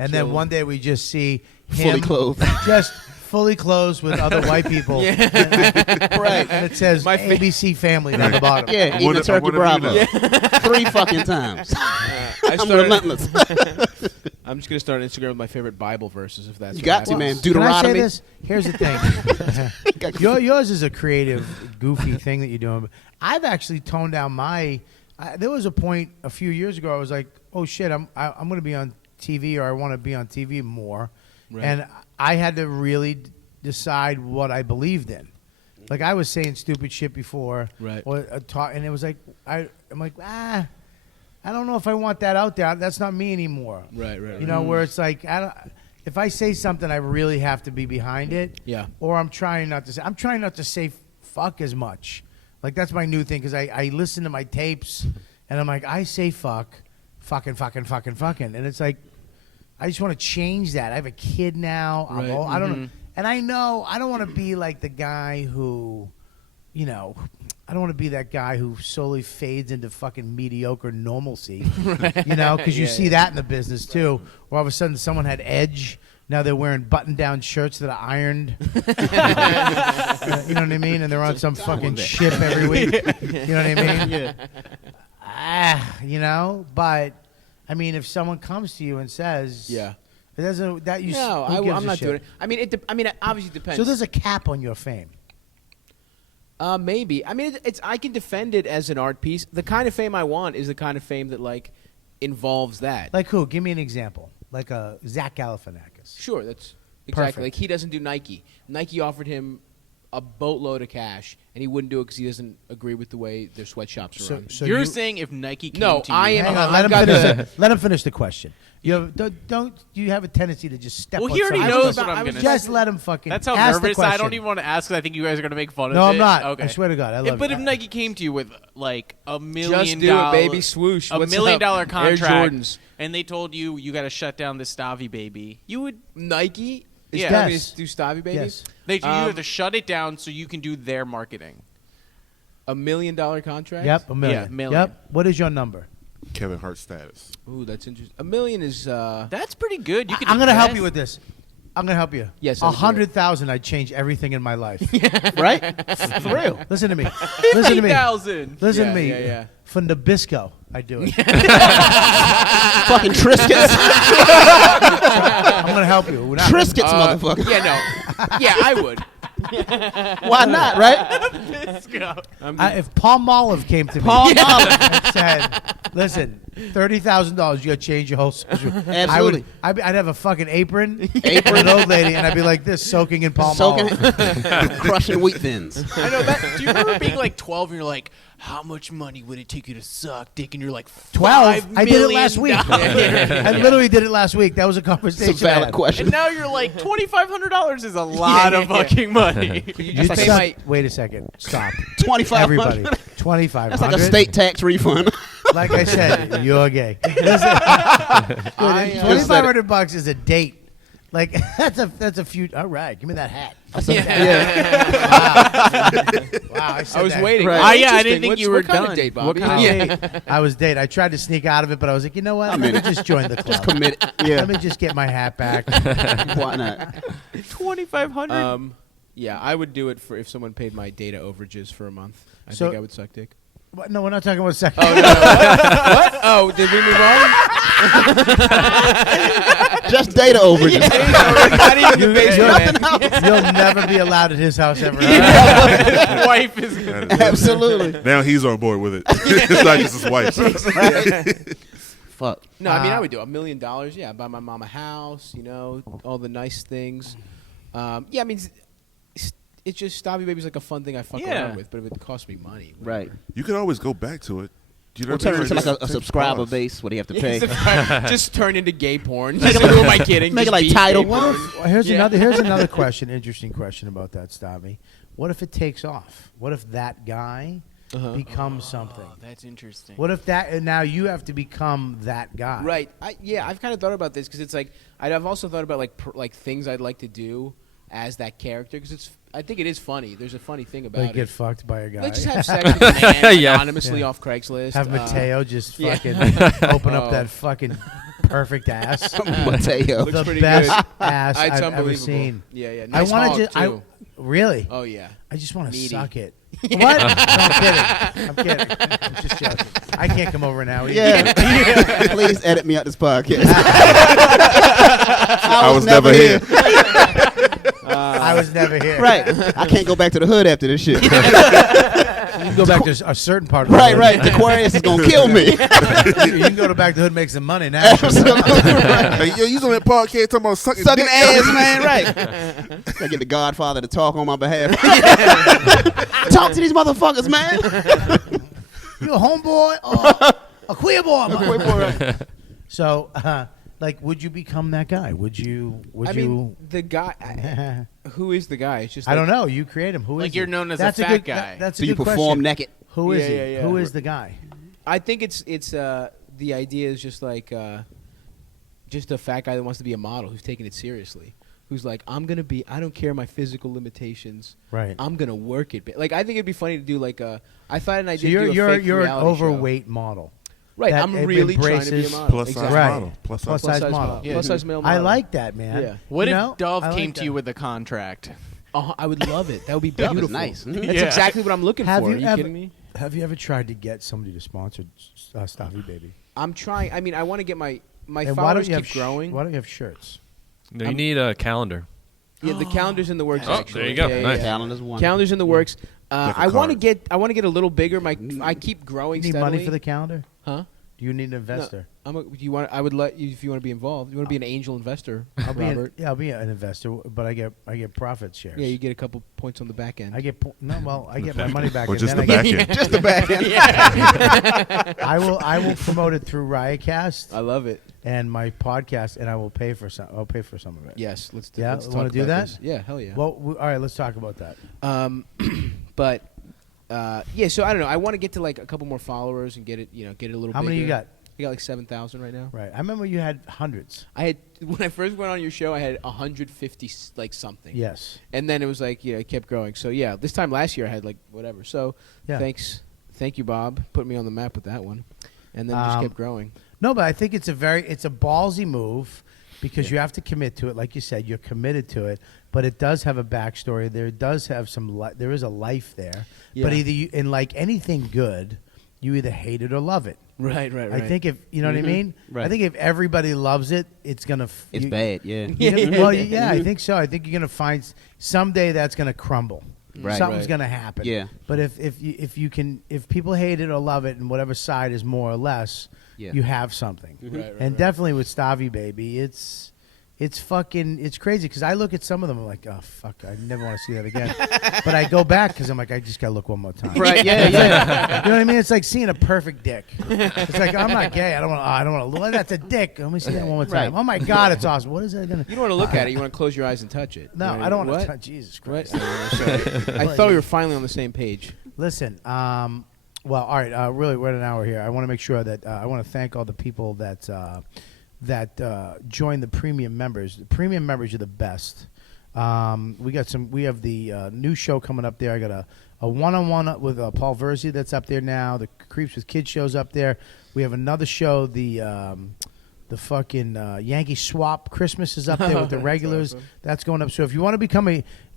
And then one day we just see him Fully clothed. just fully closed with other white people. Yeah. Right. And it says ABC Family down the bottom. Yeah, eating a turkey bravo. 3 fucking times. I'm relentless. I'm just gonna start an Instagram with my favorite Bible verses. If that's You what got to, happens. man. Deuteronomy. Can I say this? Here's the thing. Yours is a creative, goofy thing that you're doing. I've actually toned down my. There was a point a few years ago. I was like, "Oh shit, I'm going to be on TV, or I want to be on TV more," and I had to really decide what I believed in. Like I was saying stupid shit before, or and it was like I'm like, I don't know if I want that out there. That's not me anymore. Right. You know, where it's like if I say something, I really have to be behind it. Yeah. Or I'm trying not to say fuck as much. Like that's my new thing because I listen to my tapes and I'm like, I say fucking, and it's like I just want to change that. I have a kid now. I'm old. I don't know, and I know I don't want to be like the guy who, you know, I don't want to be that guy who slowly fades into fucking mediocre normalcy. You know, because you see that in the business too, where all of a sudden someone had edge. Now they're wearing button-down shirts that are ironed. You know what I mean? And they're on some fucking ship every week. You know what I mean? You know? But, I mean, if someone comes to you and says... Yeah. It doesn't... That you, no, I'm not doing it. I mean, it obviously depends. So there's a cap on your fame. Maybe. I mean, I can defend it as an art piece. The kind of fame I want is the kind of fame that, like, involves that. Like who? Give me an example. Like a Zach Galifianakis. Sure, that's exactly. Perfect. Like he doesn't do Nike. Nike offered him a boatload of cash, and he wouldn't do it because he doesn't agree with the way their sweatshops are run. So you're saying if Nike came no, to you... I am. Hang on, let him finish the question. Don't you have a tendency to just step on he already something? knows what I'm going to say. Just let him fucking That's how ask nervous the question. I don't even want to ask because I think you guys are going to make fun of it. No, I'm not. Okay. I swear to God, I love But it. if Nike came to you with like $1 million... Just do it, baby. Swoosh. $1 What's million up? contract, Air Jordans. and they told you got to shut down this Stavi baby, you would... Nike? Yeah. Yes. Do Stavi Baby? Yes. You have to shut it down so you can do their marketing. $1 million contract? Yep, $1 million. Yeah, $1 million. Yep. What is your number? Kevin Hart status. Ooh, that's interesting. $1 million is... That's pretty good. You can I'm going to help invest. you with this. I'm going to help you. Yes, 100,000, I'd change everything in my life. Right? For real. Listen to me. Listen to me. 50,000. Listen to me. Yeah. For Nabisco, I'd do it. Fucking Triscuits. I'm going to help you. Triscuits, motherfucker. Yeah, no. Yeah, I would. Why not, right? If Palmolive came to me and said, "Listen, $30,000, you got to change your whole social," Absolutely. I'd have a fucking apron, an old lady, and I'd be like this, soaking in Palmolive. Crushing wheat thins. I know that. Do you remember being like 12 and you're like, how much money would it take you to suck dick? And you're like, 12? I did it last week. $5 million. I literally did it last week. That was a conversation. It's a valid question. And now you're like, $2,500 is a lot of fucking money. You suck. Wait a second. Stop. 2,500. Everybody. 2,500. That's like a state tax refund. Like I said, you're gay. Listen, $2,500 is a date. Like that's a few. All right, give me that hat. Wow, I was waiting. Right. Oh, yeah, I didn't think you were what kind done. of date, Bob? What kind of date? I was date. I tried to sneak out of it, but I was like, you know what? Let me just join the club. Just commit it. Yeah. Let me just get my hat back. Why not? 2,500. Yeah, I would do it for if someone paid my data overages for a month. I So- think I would suck dick. What? No, we're not talking about sex. Oh, no, what? Oh, did we move on? Just data overages. Not even the basement. You'll never be allowed at his house ever. His wife is. Absolutely. Now he's on board with it. It's not just his wife. Fuck. No, I mean I would do $1 million. Yeah, buy my mom a house. You know, all the nice things. Yeah, I mean, it's just Stabby Baby's like a fun thing I fuck around with, but it would cost me money. Right. You could always go back to it. You We'll turn it into like a subscriber base where they have to pay. Just turn into gay porn. Just who am I kidding? Make it Just like be Tidal. gay porn. Here's another question. Interesting question about that, Stabby. What if it takes off? What if that guy becomes something? That's interesting. What if that and now you have to become that guy? Right. I've kind of thought about this because it's like I've also thought about like things I'd like to do as that character because I think it is funny. There's a funny thing about Like it. get fucked by a guy. Like just have sex with a man anonymously off Craigslist. Have Mateo just fucking open up that fucking perfect ass. Mateo. Looks The pretty best good. ass It's I've ever unbelievable. seen. Yeah. Nice I hog, want to too. really. Oh yeah. I just want to Meaty. suck it. What? No, I'm kidding. I'm just joking. I can't come over now. Either. Yeah. Please edit me out this podcast. I was never here. I was never here. Right. I can't go back to the hood after this shit. You can go back to a certain part of the hood. Right. The Aquarius is going to kill me. You can go back to the hood and make some money now. Absolutely right. Hey, yo, you on that podcast talking about sucking Sucking dick? ass, man. Right. I get the Godfather to talk on my behalf. Talk to these motherfuckers, man. You a homeboy or a queer boy? Queer boy, right. So, like, would you become that guy? Would you? I mean, the guy. Who is the guy? It's just I don't know. You create him. Who is Like you're he? known as a That's fat good, guy. That's So a you good perform question. naked. Who is he? Yeah. Who is the guy? I think it's the idea is just like just a fat guy that wants to be a model who's taking it seriously. Who's like, I don't care my physical limitations. Right. I'm gonna work it. Like I think it'd be funny to do like I thought an idea. So to do a fake you're an reality show. overweight model. Right, that I'm really trying to be a embraces model. Plus size Exactly. Right. model. Plus Plus size. size model. Yeah. Plus size male model. I like that, man. Yeah. What You if know, Dove I like came to that. you with a contract? I would love it. That would be That beautiful. was nice. That's Yeah. exactly what I'm looking Have for. you Are you ever- kidding me? Have you ever tried to get somebody to sponsor Stuffy Baby? I'm trying. I mean, I want to get my And why don't followers you keep have growing. Why don't you have shirts? No, you need a calendar. Yeah, the calendar's in the works. Oh, actually. there you go. Yeah, Nice. Calendar's one. Calendar's in the works. Like a I want to card. get a little bigger. I keep growing You need steadily. money for the calendar? Huh? Do you need an investor? I would let you if you want to be involved. You want to be an angel investor, I'll be Robert. I'll be an investor, but I get profit shares. Yeah, you get a couple points on the back end. I get I get my money back. Or and just then the I back get, end. Just the back end. I will promote it through Riotcast I love it. and my podcast, and I will pay for some. I'll pay for some of it. Yes, let's do. Yeah, let's wanna talk do about that? this. Yeah, hell yeah. Well, all right. Let's talk about that. But yeah, so I don't know. I want to get to like a couple more followers and get it, get it a little. How many you bigger. got? I got like 7,000 right now. Right. I remember you had hundreds. I had when I first went on your show, I had 150 like something. Yes. And then it was like it kept growing. So yeah, this time last year I had like whatever. So Yeah. thank you, Bob, put me on the map with that one, and then it just kept growing. No, but I think it's a ballsy move because you have to commit to it. Like you said, you're committed to it, but it does have a backstory. There does have there is a life there. Yeah. But either in like anything good, you either hate it or love it. Right. I think if you know what I mean. Right. I think if everybody loves it, it's gonna. It's bad. Yeah. Well, yeah, I think so. I think you're gonna find someday that's gonna crumble. Right. Something's gonna happen. Yeah. But if people hate it or love it, and whatever side is more or less, you have something. And definitely with Stavi Baby, it's crazy because I look at some of them, I'm like, oh fuck, I never want to see that again. But I go back because I'm like, I just gotta look one more time. Right? Yeah. You know what I mean? It's like seeing a perfect dick. It's like I'm not gay. I don't want to look. That's a dick. Let me see that one more time. Right. Oh my god, it's awesome. What is that gonna? You don't want to look at it. You want to close your eyes and touch it. No, You know, I don't want what? to touch. Jesus Christ. What? I thought we were finally on the same page. Listen, well, all right. Really, we're at an hour here. I want to make sure that I want to thank all the people that join the premium members. The premium members are the best. We have the new show coming up there. I got a one-on-one with Paul Verzi that's up there now. The Creeps with Kids show's up there. We have another show. The fucking Yankee Swap Christmas is up there with the regulars. Awesome. That's going up. So if you want to become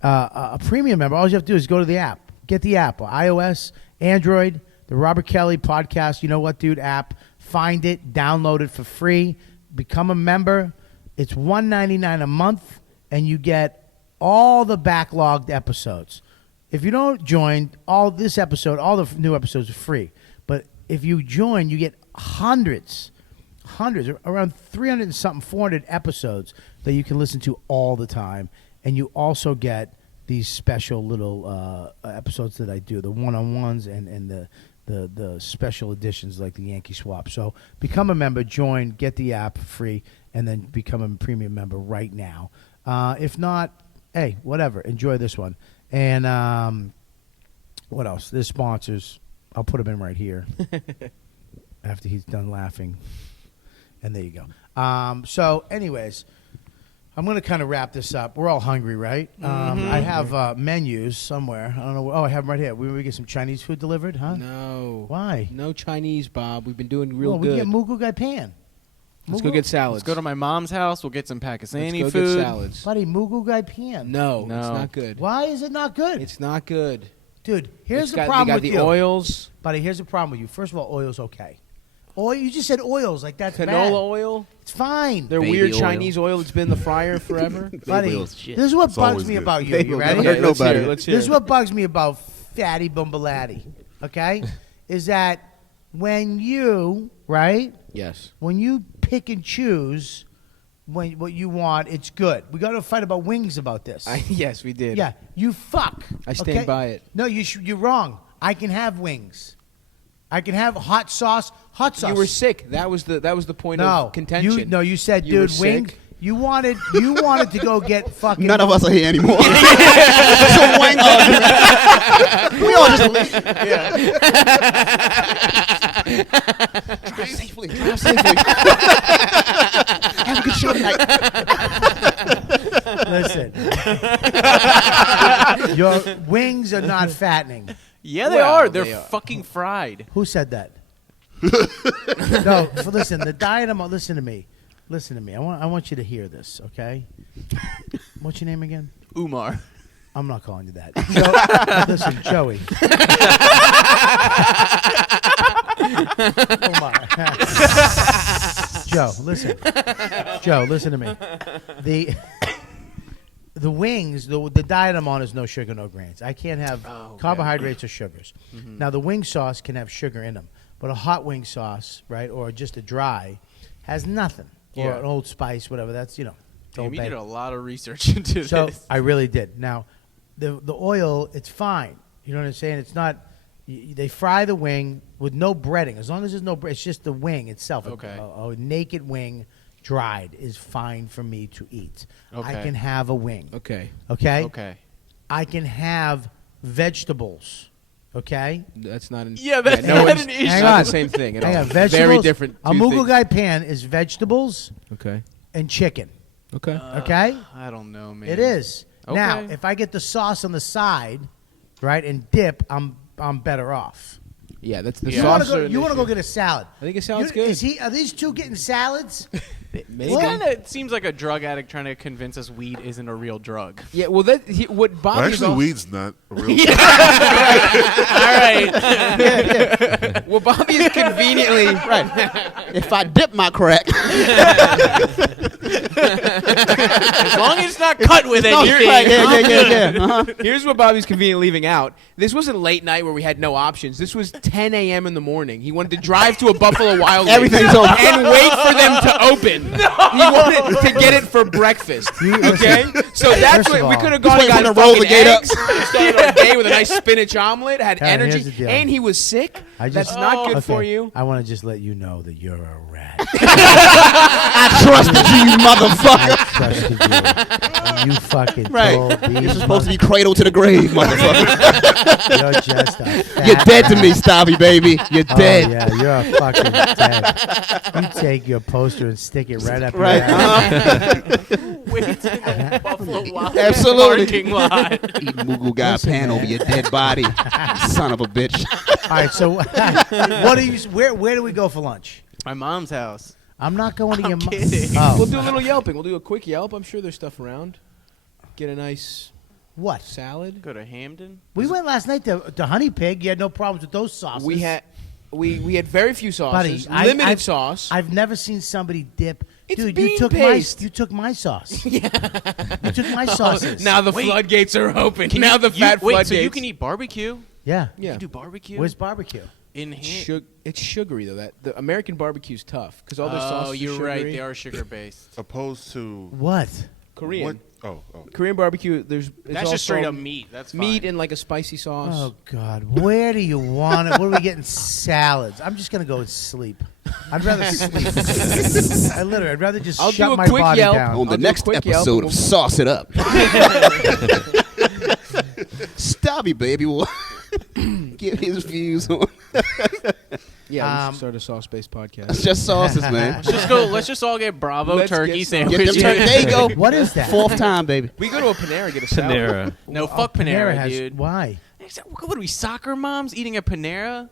a premium member, all you have to do is go to the app. Get the app. iOS, Android, the Robert Kelly podcast. You know what, dude? App. Find it. Download it for free. Become a member. It's $1.99 a month, and you get all the backlogged episodes. If you don't join, all the new episodes are free. But if you join, you get hundreds, around 300 and something, 400 episodes that you can listen to all the time. And you also get these special little episodes that I do, the one-on-ones and the special editions like the Yankee Swap. So become a member, join, get the app free, and then become a premium member right now. If not, hey, whatever. Enjoy this one. And what else? There's sponsors. I'll put them in right here after he's done laughing. And there you go. So anyways, I'm going to kind of wrap this up. We're all hungry, right? I have menus somewhere. I don't know. I have them right here. We get some Chinese food delivered, huh? No. Why? No Chinese, Bob. We've been doing real We good. get Mugu Gai Pan. Let's go get salads. Let's go to my mom's house. We'll get some Pakistani Let's go food. get salads. Buddy, Mugu Gai Pan. No, it's not good. Why is it not good? It's not good. Dude, here's the They problem got with the you. oils. Buddy, here's the problem with you. First of all, oil's okay. Oil, you just said oils. Like, that's Canola bad. oil. It's fine. Their Baby weird oil. Chinese oil that's been in the fryer forever. Buddy, oil's this shit. is what It's bugs always me good. about you. Baby You oil. ready? Never heard Let's nobody. hear it, let's hear This is it. what bugs me about Fatty Bumbalati, okay? Is that when you, right? Yes. When you pick and choose what you want, it's good. We got to fight about wings about this. Yes, we did. Yeah, you fuck. I stand okay? by it. No, you're wrong. I can have wings. I can have hot sauce. Hot sauce. You were sick. That was the point no of contention. You said, You were dude, wing. sick. You wanted to go get fucking. None of us are here anymore. It's a wang argument. We all just leave. Drive safely. Drive safely. Have a good show tonight. Listen, your wings are not fattening. Yeah, they Well, are. They're they are. fucking fried. Who said that? No, listen. The diet. Listen to me. Listen to me. I want you to hear this, okay? What's your name again? Umar. I'm not calling you that. Listen, Joey. Joe, listen. Joe, listen to me. The wings, the diet I'm on is no sugar, no grains. I can't have carbohydrates or sugars. Mm-hmm. Now, the wing sauce can have sugar in them, but a hot wing sauce, right, or just a dry, has nothing. Or an Old Spice, whatever. That's, Damn, Old you Bay. did a lot of research into So this. I really did. Now, the oil, it's fine. You know what I'm saying? It's not. They fry the wing with no breading. As long as there's no bread, it's just the wing itself. Okay. A naked wing, dried, is fine for me to eat. Okay. I can have a wing. Okay. Okay. Okay. I can have vegetables. Okay. That's not an. Yeah, that's no not one's- an it's issue. Hang not on. the same thing at Hang all. on. Vegetables. Very different. A two Mughal things. Gai pan is vegetables Okay. and chicken. Okay. Okay. I don't know, man. It is. Now, Okay. if I get the sauce on the side, right, and dip, I'm better off. Yeah, that's the You sauce. want to go get a salad. I think a salad's good. Are these two getting salads? Maybe. It kind of seems like a drug addict trying to convince us weed isn't a real drug. Yeah, well, what Bobby Well, is actually, also- weed's not a real. All right. Well, Bobby is conveniently Right. If I dip my crack. As long as it's not cut with anything. Right, yeah. Uh-huh. Here's what Bobby's conveniently leaving out. This wasn't late night where we had no options. This was 10 a.m. in the morning. He wanted to drive to a Buffalo Wild Wings Everything's open. and wait for them to open. He wanted to get it for breakfast. Okay? So that's First what of we all- could have gone and Just waiting got for the roll fucking the gate up. eggs. Started our day with a nice spinach omelet, had Karen, here's energy, the deal. and he was sick. That's not good for you. I want to just let you know that you're a rat. I trusted you, you motherfucker. I trusted you. And you fucking Right. told these This is supposed to be cradle to the grave, motherfucker. You're just a fat You're dead to rat. me, Stabby, baby. You're dead. Oh, yeah, you're a fucking dead. You take your poster and stick it right up Right. your ass. Wait in the Buffalo Wild Absolutely. parking lot. Eat Mughal guy pan over your dead body. Son of a bitch. All right, so what do you? Where do we go for lunch? My mom's house. I'm not going to your mom. kidding. Oh. We'll do a little yelping. We'll do a quick yelp. I'm sure there's stuff around. Get a nice What? salad. Go to Hamden. We went last night to Honey Pig. You had no problems with those sauces. We had very few sauces. Buddy, Limited sauce. I've never seen somebody dip. It's Dude, bean you took paste. you took my sauce. Yeah. You took my sauces. Now the Wait. floodgates are open. Can Now you- the fat wait, floodgates. so you can eat barbecue? Yeah. You can do barbecue? Where's barbecue? In Hamden? It's sugary though. That the American barbecue's tough because all their sauces Oh, are you're right. sugary. They are sugar-based. Opposed to What? Korean. What? Oh. Korean barbecue. It's That's just straight up meat. That's fine. meat and like a spicy sauce. Oh God, where do you want it? What are we getting? Salads. I'm just gonna go and sleep. I'd rather sleep. I'd rather just I'll do shut a my quick body yelp. down. On I'll the do a next quick yelp episode and of Sauce It Up. Stabby, baby, will give his views on. Yeah, we should start a sauce-based podcast. It's just sauces, man. Let's just all get Bravo Let's turkey get some. Get them sandwiches. there you go. What is that? Fourth time, baby. We go to a Panera, get a salad. Panera. No, fuck Panera, has, dude. Why? What are we, soccer moms eating at Panera?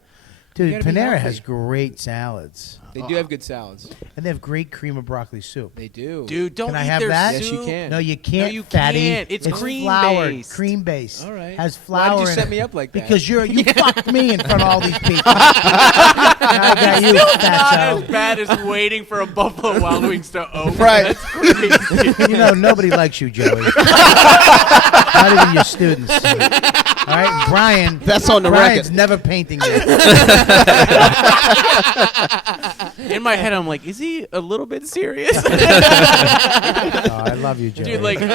Dude, gotta be Panera healthy. has great salads. They do have good salads. And they have great cream of broccoli soup. They do. Dude, don't Can I eat have their that? soup. Yes, you can. No, you can't, you fatty. can't. It's floured, cream-based. cream-based. All right. Has Why flour did you in set it. me up like that? Because you fucked me in front of all these people. I got you, Not fatso. as bad as waiting for a Buffalo Wild Wings to open. Right. That's crazy. You know, nobody likes you, Joey. Not even your students. All right, Brian. That's on the Brian's record. never painting you. In my head, I'm like, is he a little bit serious? Oh, I love you, Joey. Dude, like, me and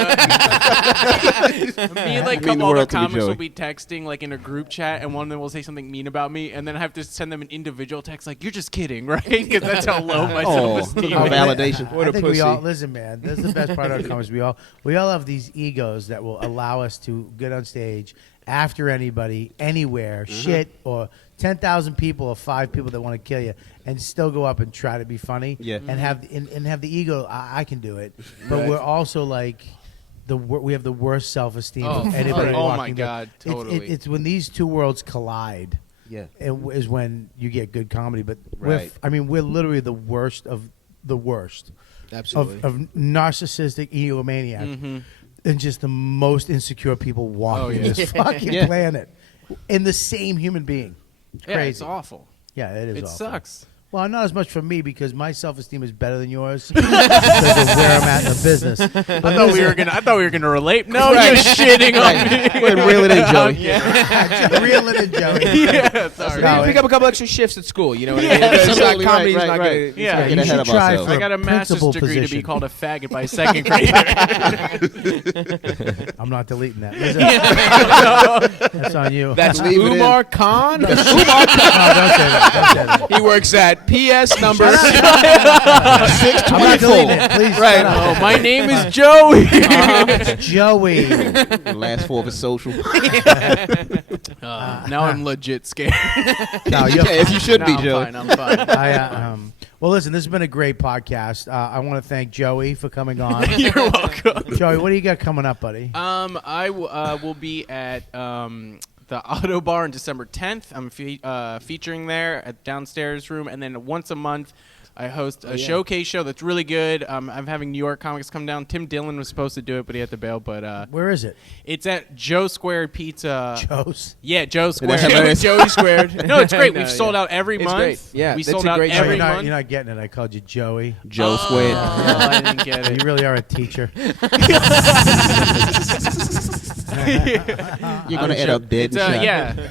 like mean a the couple other world to me, comics will Joey. be texting like in a group chat, and one of them will say something mean about me, and then I have to send them an individual text like, "You're just kidding, right?" Because that's how low my self-esteem Oh, is. validation. What I a think we pussy. all listen, man. This is the best part of our comments. We all have these egos that will allow us to get on stage after anybody, anywhere, shit, or 10,000 people or 5 people that want to kill you, and still go up and try to be funny. Yeah. And have the ego. I can do it, but we're also like. We have the worst self-esteem of anybody. oh my walking down. God, totally. It's when these two worlds collide. Yeah. Is when you get good comedy. But Right. we're literally the worst of the worst Absolutely. of narcissistic egomaniac and just the most insecure people walking this fucking Yeah. planet in the same human being. It's Yeah, crazy. it's awful. Yeah, it is. It awful. sucks. Well, not as much for me because my self-esteem is better than yours because of where I'm at in the business. I thought we were gonna relate. No, Right. you're shitting on me. Go ahead and reel it in, Joey. Just reel it in, Joey. Yeah, sorry. No, Pick up a couple extra shifts at school. You know what I Yeah, mean? It's not- absolutely. comedy's Right, not right, gonna- right. Yeah, Get you ahead should of try ourselves. for I got a master's principal degree to be position. called a faggot by second grader. I'm not deleting that. Listen, that's on you. That's Leave it in. Umar Khan. No, don't say that. Don't say that. He works at PS number. I'm not deleting it. Please. Right. shut up. Oh, my name is Joey. It's Joey. The last four of his social. Now I'm legit scared. No, you're Yes, you should No, be, I'm Joey. fine. I'm fine. Well, listen, this has been a great podcast. I want to thank Joey for coming on. You're welcome. Joey, what do you got coming up, buddy? I will be at the Auto Bar on December 10th. I'm featuring there at downstairs room, and then once a month I host a showcase show that's really good. I'm having New York comics come down. Tim Dillon was supposed to do it, but he had to bail. But where is it? It's at Joe Squared Pizza. Joe's? Yeah, Joe Squared. Joey Squared. No, it's great. We've sold out every month. Great. Yeah, we sold out every month. You're not getting it. I called you Joey. Joe Squared. I didn't get it. You really are a teacher. You're gonna end up dead.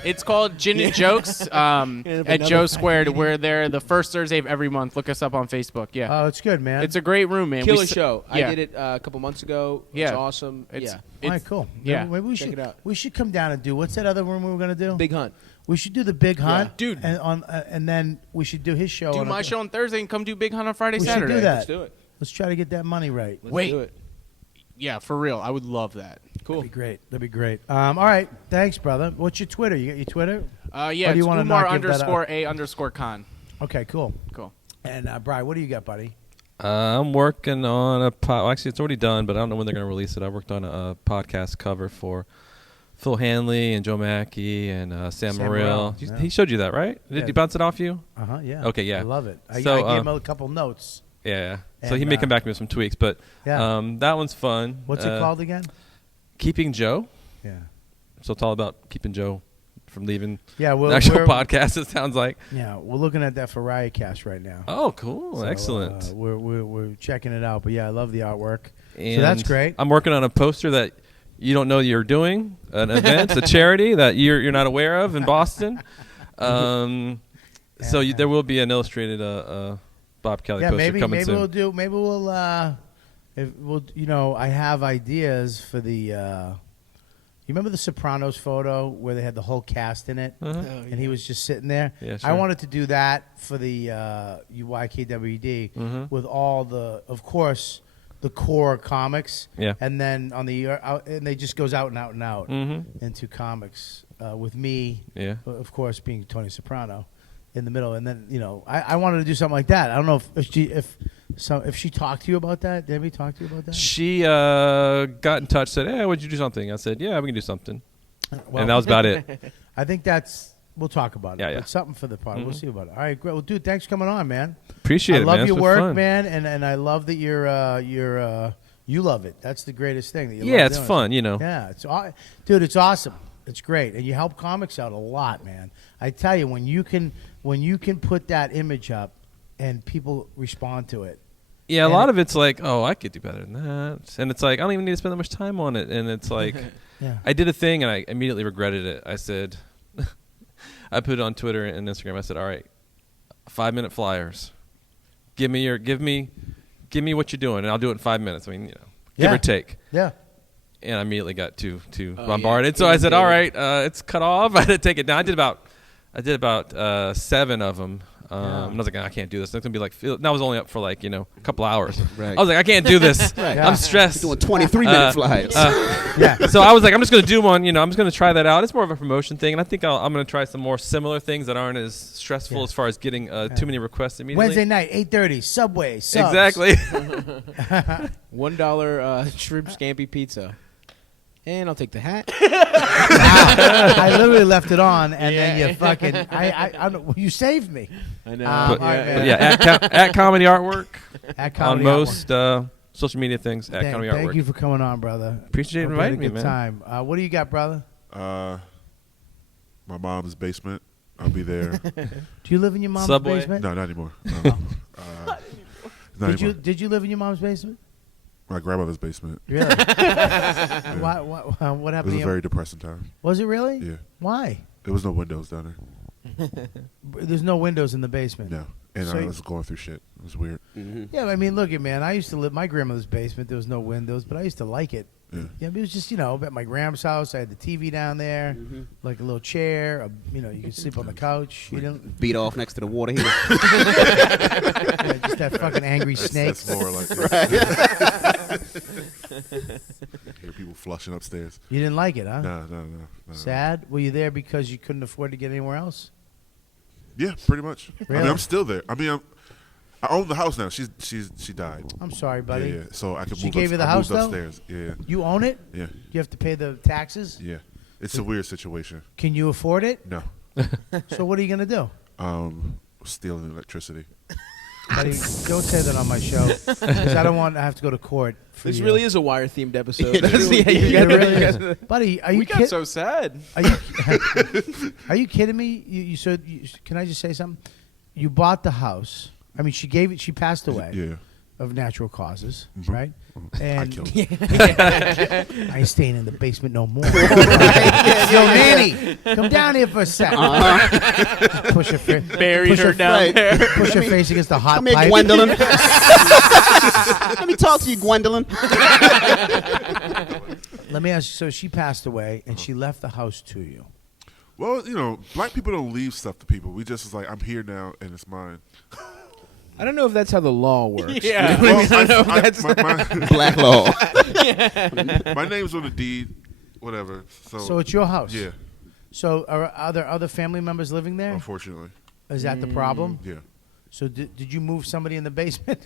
It's called Gin and Jokes at Joe Squared. We're there the first Thursday of every month. Look us up on Facebook. Yeah. Oh, it's good, man. It's a great room, man. Killer show. I did it a couple months ago. It's awesome. All right, cool. Yeah. Maybe we Check should. it out. We should come down and do. What's that other room we were gonna do? Big Hunt. We should do the Big Hunt, Dude. And then we should do his show. Do my show on Thursday and come do Big Hunt on Friday, we Saturday. should do that. Let's do it. Let's try to get that money right. Let's do it. Yeah, for real. I would love that. Cool. That'd be great. That'd be great. All right. Thanks, brother. What's your Twitter? You got your Twitter? Yeah, Or do you it's wanna Umar not give that up? _A_Khan. Okay, cool. Cool. And Brian, what do you got, buddy? I'm working on a well, actually it's already done, but I don't know when they're going to release it. I worked on a podcast cover for Phil Hanley and Joe Mackey and Sam Morril. Yeah. He showed you that, right? Did he bounce it off you? Yeah. Okay, yeah. I love it. I So, gave him a couple notes. Yeah. So And, he may come back to me with some tweaks, but that one's fun. What's it called again? Keeping Joe. Yeah. So it's all about keeping Joe from leaving Yeah, the actual podcast, it sounds like. Yeah, we're looking at that for Riotcast right now. Oh, cool. So, Excellent. We're checking it out. But yeah, I love the artwork. And so that's great. I'm working on a poster that you don't know you're doing, an event, a charity that you're not aware of in Boston. So there will be an illustrated Bob Kelly poster coming soon. Maybe we'll I have ideas for the you remember the Sopranos photo where they had the whole cast in it and he was just sitting there? Yeah, sure. I wanted to do that for the YKWD with all the, of course, the core comics. Yeah. And then on the and they just goes out and out and out into comics with me, of course, being Tony Soprano in the middle. And then, I wanted to do something like that. I don't know if she talked to you about that. Did anybody talk to you about that? She got in touch, said, "Hey, would you do something?" I said, "Yeah, we can do something." Well, and that was about it. I think we'll talk about it. Yeah. It's something for the pod. We'll see about it. All right, great. Well, dude, thanks for coming on, man. Appreciate it, man. I love It's your been work, fun. man, and I love that you love it. That's the greatest thing. That you Yeah, love it's doing fun, it. Yeah, dude, it's awesome. It's great, and you help comics out a lot, man. I tell you, when you can put that image up, and people respond to it. Yeah, a lot of it's like, oh, I could do better than that. And it's like, I don't even need to spend that much time on it. And it's like, I did a thing and I immediately regretted it. I said, I put it on Twitter and Instagram. I said, all right, 5-minute flyers. Give me what you're doing and I'll do it in 5 minutes. I mean, give or take. Yeah. And I immediately got too bombarded. Yeah. So I said, all right, it's cut off. I had to take it down. I did about 7 of them. And I was like, I can't do this. It's gonna be like. That was only up for like a couple hours. Right. I was like, I can't do this. Right. I'm stressed. You're doing 23-minute flyers. So I was like, I'm just gonna do one. I'm just gonna try that out. It's more of a promotion thing, and I think I'm gonna try some more similar things that aren't as stressful as far as getting too many requests immediately. Wednesday night, 8:30, Subway. Subs. Exactly. $1 shrimp scampi pizza. And I'll take the hat. I literally left it on, and then you fucking. I you saved me. I know. At Comedy Artwork. At Comedy on most social media things. At Comedy Artwork. Thank you for coming on, brother. Appreciate you inviting me, man. Time. What do you got, brother? My mom's basement. I'll be there. Do you live in your mom's Subway? basement? No, not anymore. Did you live in your mom's basement? My grandmother's basement. Really? What happened? It was a very depressing time. Was it really? Yeah. Why? There was no windows down there. There's no windows in the basement. No. And I was going through shit. It was weird. Yeah, I mean, look, man. I used to live my grandmother's basement. There was no windows, but I used to like it. Yeah, it was just at my grandma's house. I had the TV down there, like a little chair. You could sleep on the couch. You didn't beat off next to the water heater. Just that fucking angry snakes. That's more like it. Hear people flushing upstairs. You didn't like it, huh? No. Sad? Were you there because you couldn't afford to get anywhere else? Yeah, pretty much. Really? I mean, I'm still there. I mean, I own the house now. She died. I'm sorry, buddy. Yeah. So I could. She gave you the house though? Upstairs. Yeah. You own it? Yeah. You have to pay the taxes? Yeah. It's a weird situation. Can you afford it? No. So what are you gonna do? Stealing electricity. Buddy, don't say that on my show because I don't want to have to go to court. For This you. really is a wire themed episode. It really is. Buddy, are you We got so sad. Are you kidding me? Can I just say something? You bought the house. I mean, she passed away of natural causes, right? And I killed I ain't staying in the basement no more. Yo, Manny, come down here for a second. Push her Buried her down there. Push her face against the hot Come here, pipe. Gwendolyn. Let me talk to you, Gwendolyn. Let me ask you. So she passed away, and she left the house to you. Well, black people don't leave stuff to people. We just is like, I'm here now, and it's mine. I don't know if that's how the law works. Yeah. Well, I don't know if that's my Black law. my name's on the deed, whatever. So it's your house. Yeah. So are there other family members living there? Unfortunately. Is that the problem? Yeah. So did you move somebody in the basement?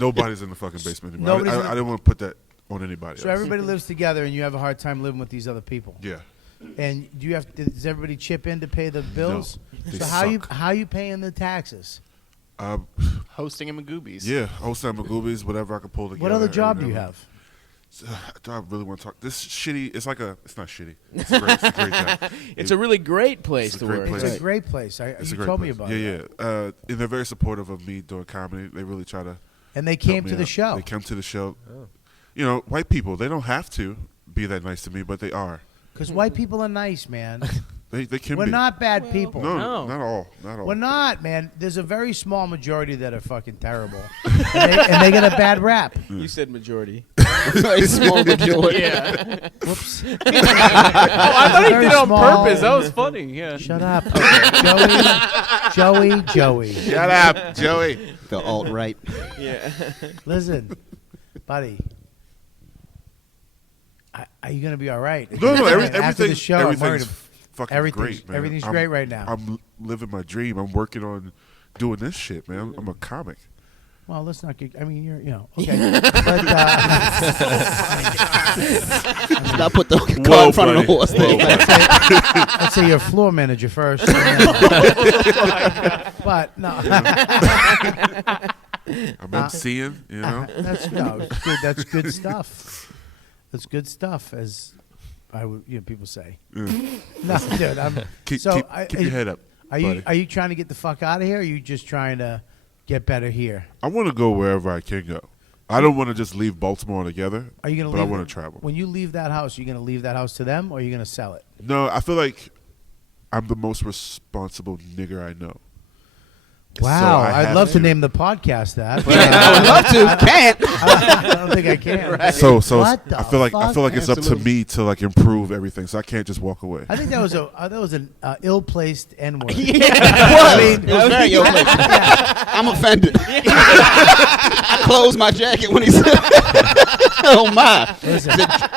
Nobody's in the fucking basement anymore. Nobody's I didn't want to put that on anybody So else. everybody lives together, and you have a hard time living with these other people. Yeah. And does everybody chip in to pay the bills? They So how you paying the taxes? Hosting him in Goobies. Yeah, hosting Magoobies, whatever I can pull together. What other job do you have? Do I really want to talk? This shitty. It's not shitty. It's a great job. It's a really great place to work. It's a great place. You told me about it. Yeah. And they're very supportive of me doing comedy. They really try to. And they came to the show. They come to the show. Oh. White people, they don't have to be that nice to me, but they are. Because white people are nice, man. They can We're be. not bad people. No, not all. We're not, man. There's a very small majority that are fucking terrible. and they get a bad rap. You said majority. Very small majority. Yeah. Whoops. I thought he Very did it on small. purpose. That was funny. Yeah. Shut up. Joey. Shut up, Joey. The alt-right. Yeah. Listen, buddy. Are you going to be all right? No, After the show, I'm worried. everything's fucking great, man. Everything's great right now. I'm living my dream. I'm working on doing this shit, man. I'm a comic. Well, let's not get. I mean, okay. But, Not put the car in front of the horse. let's say you're a floor manager first. But no. I'm MCing, That's good. That's good stuff. That's good stuff, as I would, people say. No, dude. Keep your head up. Are you trying to get the fuck out of here? Or are you just trying to get better here? I want to go wherever I can go. I don't want to just leave Baltimore altogether. Are you gonna? But I want to travel. When you leave that house, are you gonna leave that house to them, or are you gonna sell it? No, I feel like I'm the most responsible nigger I know. Wow, I'd love to name the podcast that. I would love to. Can't. I don't think I can. Right. So what the I feel like it's up to me to improve everything. So I can't just walk away. I think that was an ill-placed N-word. It was very ill-placed. I'm offended. I closed my jacket when he said, "Oh my, is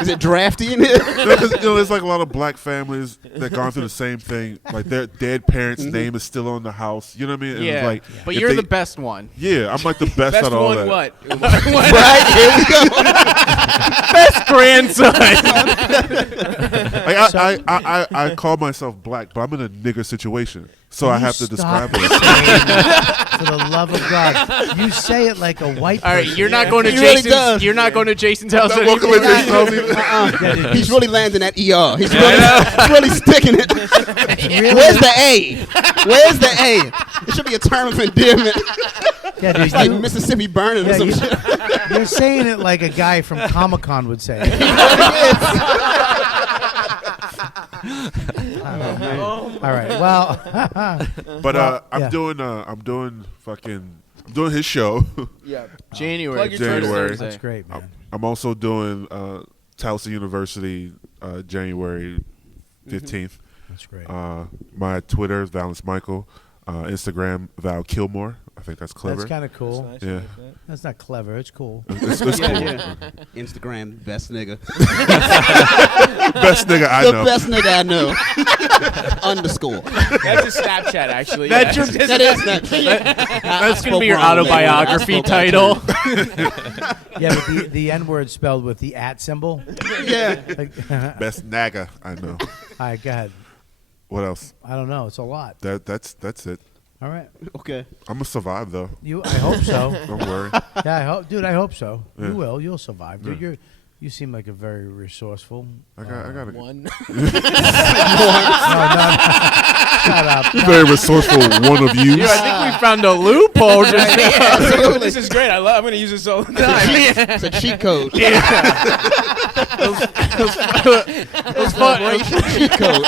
it drafty in here?" There's like a lot of black families that gone through the same thing. Like their dead parents' name is still on the house. You know what I mean? And Yeah. it's like, But if you're the best one. Yeah, I'm like the best Best out of all one that. what? Right, here we go. Best grandson. I call myself black, but I'm in a nigger situation, so I have to describe it. For the love of God, you say it like a white person. All right, you're not going to He really Jason's. does. You're not going to Jason's house I'm walking anymore. with Jason's house. He's really landing that ER. He's really sticking it. Where's the A? Where's the A? It should be a term of endearment. Yeah, dude, It's like Mississippi burning or some shit. You're saying it like a guy from Comic-Con would say it. All right. Well, But I'm yeah. doing his show. Yeah. January. Plug your January. Thursday. that's great, man. I'm also doing Towson University January 15th. That's great. My Twitter is Valance Michael. Instagram, Val Kilmore. I think that's clever. That's kind of cool. That's nice, Yeah. I like that. That's not clever. It's cool. It's cool. Instagram, best nigga. Best nigga I The know. best nigga I know. Underscore. That's a Snapchat, actually. That's yeah. your- That is Snapchat. That's gonna spoke be your wrong, man. I autobiography spoke title. Yeah, but the N word spelled with the @ symbol. Yeah. Like, Best naga I know. all right, go ahead. What else? I don't know. It's a lot. That's it. All right. Okay. I'm gonna survive though. I hope so. Don't worry. Yeah, I hope, dude. I hope so. Yeah. You will. You'll survive, dude. Yeah. You seem like a very resourceful. I got One. Shut up. very resourceful one of you. Dude, I think we found a loophole. Just Absolutely. This is great. I'm going to use this all the time. It's a cheat code. it was fun. Cheat code.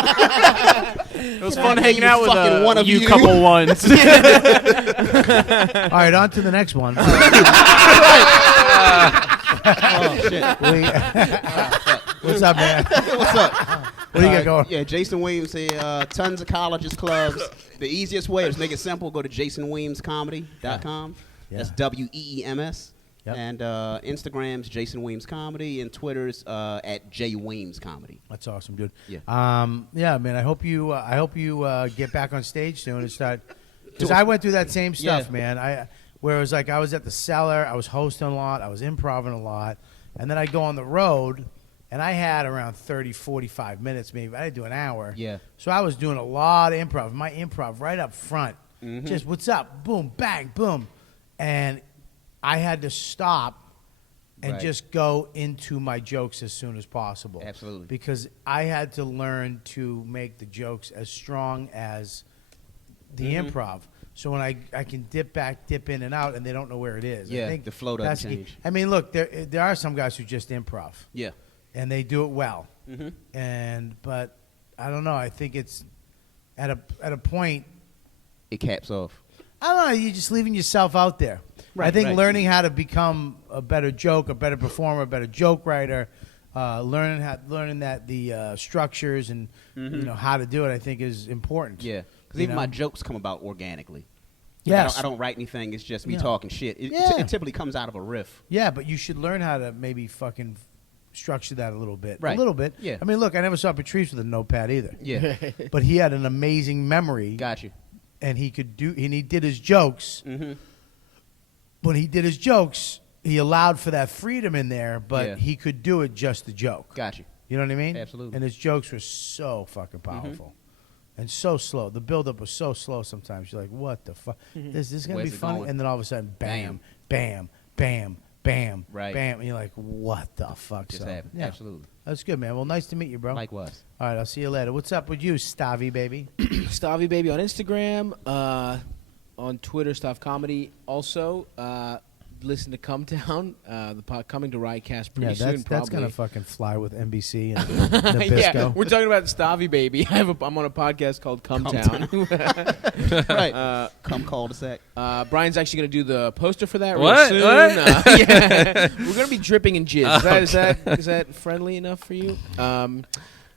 It was fun hanging out with fucking one of you you. couple ones. All right, on to the next one. Oh, shit. What's up, man? What's up? What do you got going? Yeah, Jason Weems say tons of colleges, clubs. The easiest way is make it simple. Go to jasonweemscomedy.com. Yeah. That's WEEMS. Yep. And Instagram's Jason Weems Comedy and Twitter's at JWeems Comedy. That's awesome, dude. Yeah. Yeah, man. I hope you get back on stage soon and start. Because I went through that same stuff, man. Where it was like I was at the Cellar, I was hosting a lot, I was improvising a lot, and then I'd go on the road, and I had around 30, 45 minutes maybe. I didn't do an hour. Yeah. So I was doing a lot of improv. My improv right up front. Mm-hmm. Just what's up, boom, bang, boom. And I had to stop and Right. just go into my jokes as soon as possible. Absolutely. Because I had to learn to make the jokes as strong as the Mm-hmm. improv. So when I can dip in and out, and they don't know where it is. Yeah, I think the flow doesn't that's the key. change. I mean, look, there are some guys who just improv. Yeah. And they do it well. Mm-hmm. But I don't know. I think it's at a point. It caps off. I don't know. You're just leaving yourself out there. Right, I think right. learning how to become a better joke, a better performer, a better joke writer, learning that the structures and how to do it, I think is important. Yeah. Because even my jokes come about organically. Yes. I don't write anything. It's just me Yeah. talking shit. It typically comes out of a riff. Yeah, but you should learn how to maybe fucking structure that a little bit. Right. A little bit. Yeah. I mean, look, I never saw Patrice with a notepad either. Yeah. But he had an amazing memory. Got you. And he did his jokes. Mm-hmm. When he did his jokes, he allowed for that freedom in there, but Yeah. he could do it just the joke. Got you. You know what I mean? Absolutely. And his jokes were so fucking powerful. And so slow. The buildup was so slow sometimes. You're like, what the fuck? This is going to Where's be it funny? going? And then all of a sudden, bam, bam, bam, bam, Right. bam. And you're like, what the fuck? Just So, happened. yeah. Absolutely. That's good, man. Well, nice to meet you, bro. Likewise. All right, I'll see you later. What's up with you, Stavi, baby? Stavy Baby on Instagram, on Twitter, Stav Comedy. Also, listen to Come Down, coming to Riotcast pretty soon. that's probably. going to fucking fly with NBC and Yeah, Nabisco. we're talking about Stavy Baby. I'm on a podcast called Come Town. Right. Come cul-de-sac. Brian's actually going to do the poster for that What? real soon. What? Yeah. We're going to be dripping in jizz. Is that friendly enough for you?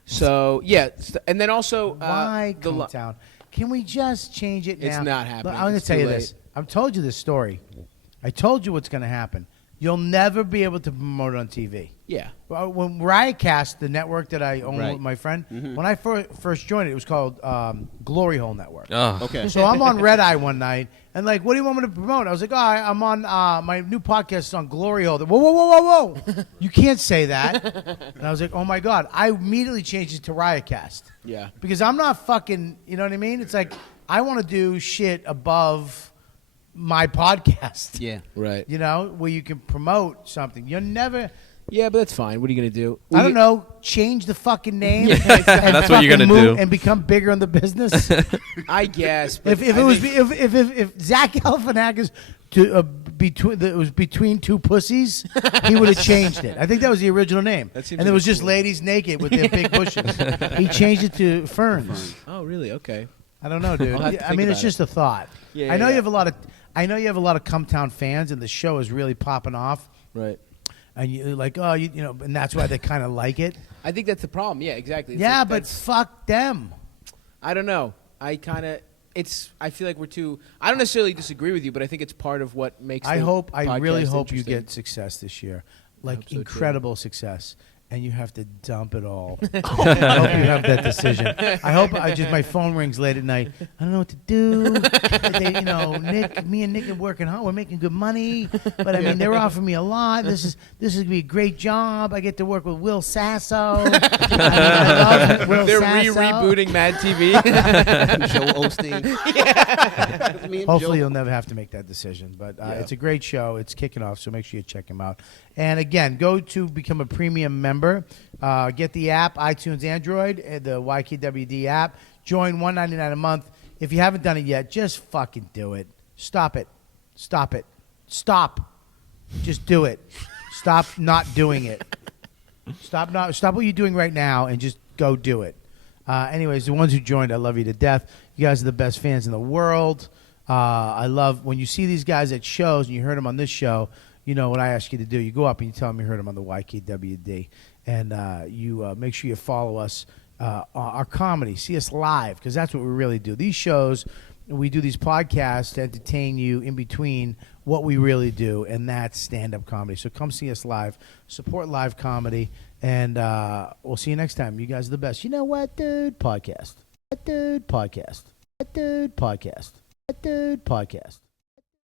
So yeah, and then also Why the come down? Can we just change it now? It's not happening. Look, I'm going It's to tell too you late. this. I've told you this story. I told you what's going to happen. You'll never be able to promote it on TV. Yeah. Well, when Riotcast, the network that I own Right. with my friend, when I first joined it was called Glory Hole Network. Oh. Okay. So I'm on Red Eye one night, and like, what do you want me to promote? I was like, I'm on my new podcast is on Glory Hole. Whoa, whoa, whoa, whoa, whoa! You can't say that. And I was like, oh my god! I immediately changed it to Riotcast. Yeah. Because I'm not fucking. You know what I mean? It's like I want to do shit above my podcast. Yeah. Right. You know, where you can promote something. You're never. Yeah, but that's fine. What are you going to do? I don't know. Change the fucking name. and That's what you're fucking gonna move do. and become bigger in the business. I guess. But if Zach Galifianakis was between two pussies, he would have changed it. I think that was the original name. That seems And there like was a just cool- ladies naked with their big bushes. He changed it to ferns. Oh, really? Okay. I don't know, dude. I'll have to I think mean, it's about just a thought. Yeah, I know yeah. you have a lot of. I know you have a lot of Cumtown fans, and the show is really popping off. Right. And you're like, oh, you know, and that's why they kind of like it. I think that's the problem. Yeah, exactly. It's Yeah, like but that's- fuck them. I don't know. I kind of I feel like we're too. I don't necessarily disagree with you, but I think it's part of what makes. I really podcast hope you interesting. get success this year, like so, incredible success, and you have to dump it all. I hope you have that decision. I hope my phone rings late at night. I don't know what to do. Me and Nick are working hard. We're making good money, but I mean they're offering me a lot. This is gonna be a great job. I get to work with Will Sasso. I love Will They're Sasso. rebooting Mad TV. Joe Osteen. Hopefully you'll never have to make that decision. But it's a great show. It's kicking off, so make sure you check him out. And again, go to become a premium member. Get the app, iTunes, Android, the YKWD app. Join $1.99 a month. If you haven't done it yet, just fucking do it. Stop it. Stop it. Stop. Just do it. Stop not doing it. Stop what you're doing right now and just go do it. Anyways, the ones who joined, I love you to death. You guys are the best fans in the world. I love when you see these guys at shows and you heard them on this show. You know what I ask you to do. You go up and you tell them you heard them on the YKWD. And you make sure you follow us, our comedy. See us live, because that's what we really do. These shows, we do these podcasts to entertain you in between what we really do, and that's stand-up comedy. So come see us live. Support live comedy. And we'll see you next time. You guys are the best. You know what, dude? Podcast. Dude, podcast. Dude, podcast. Dude, podcast.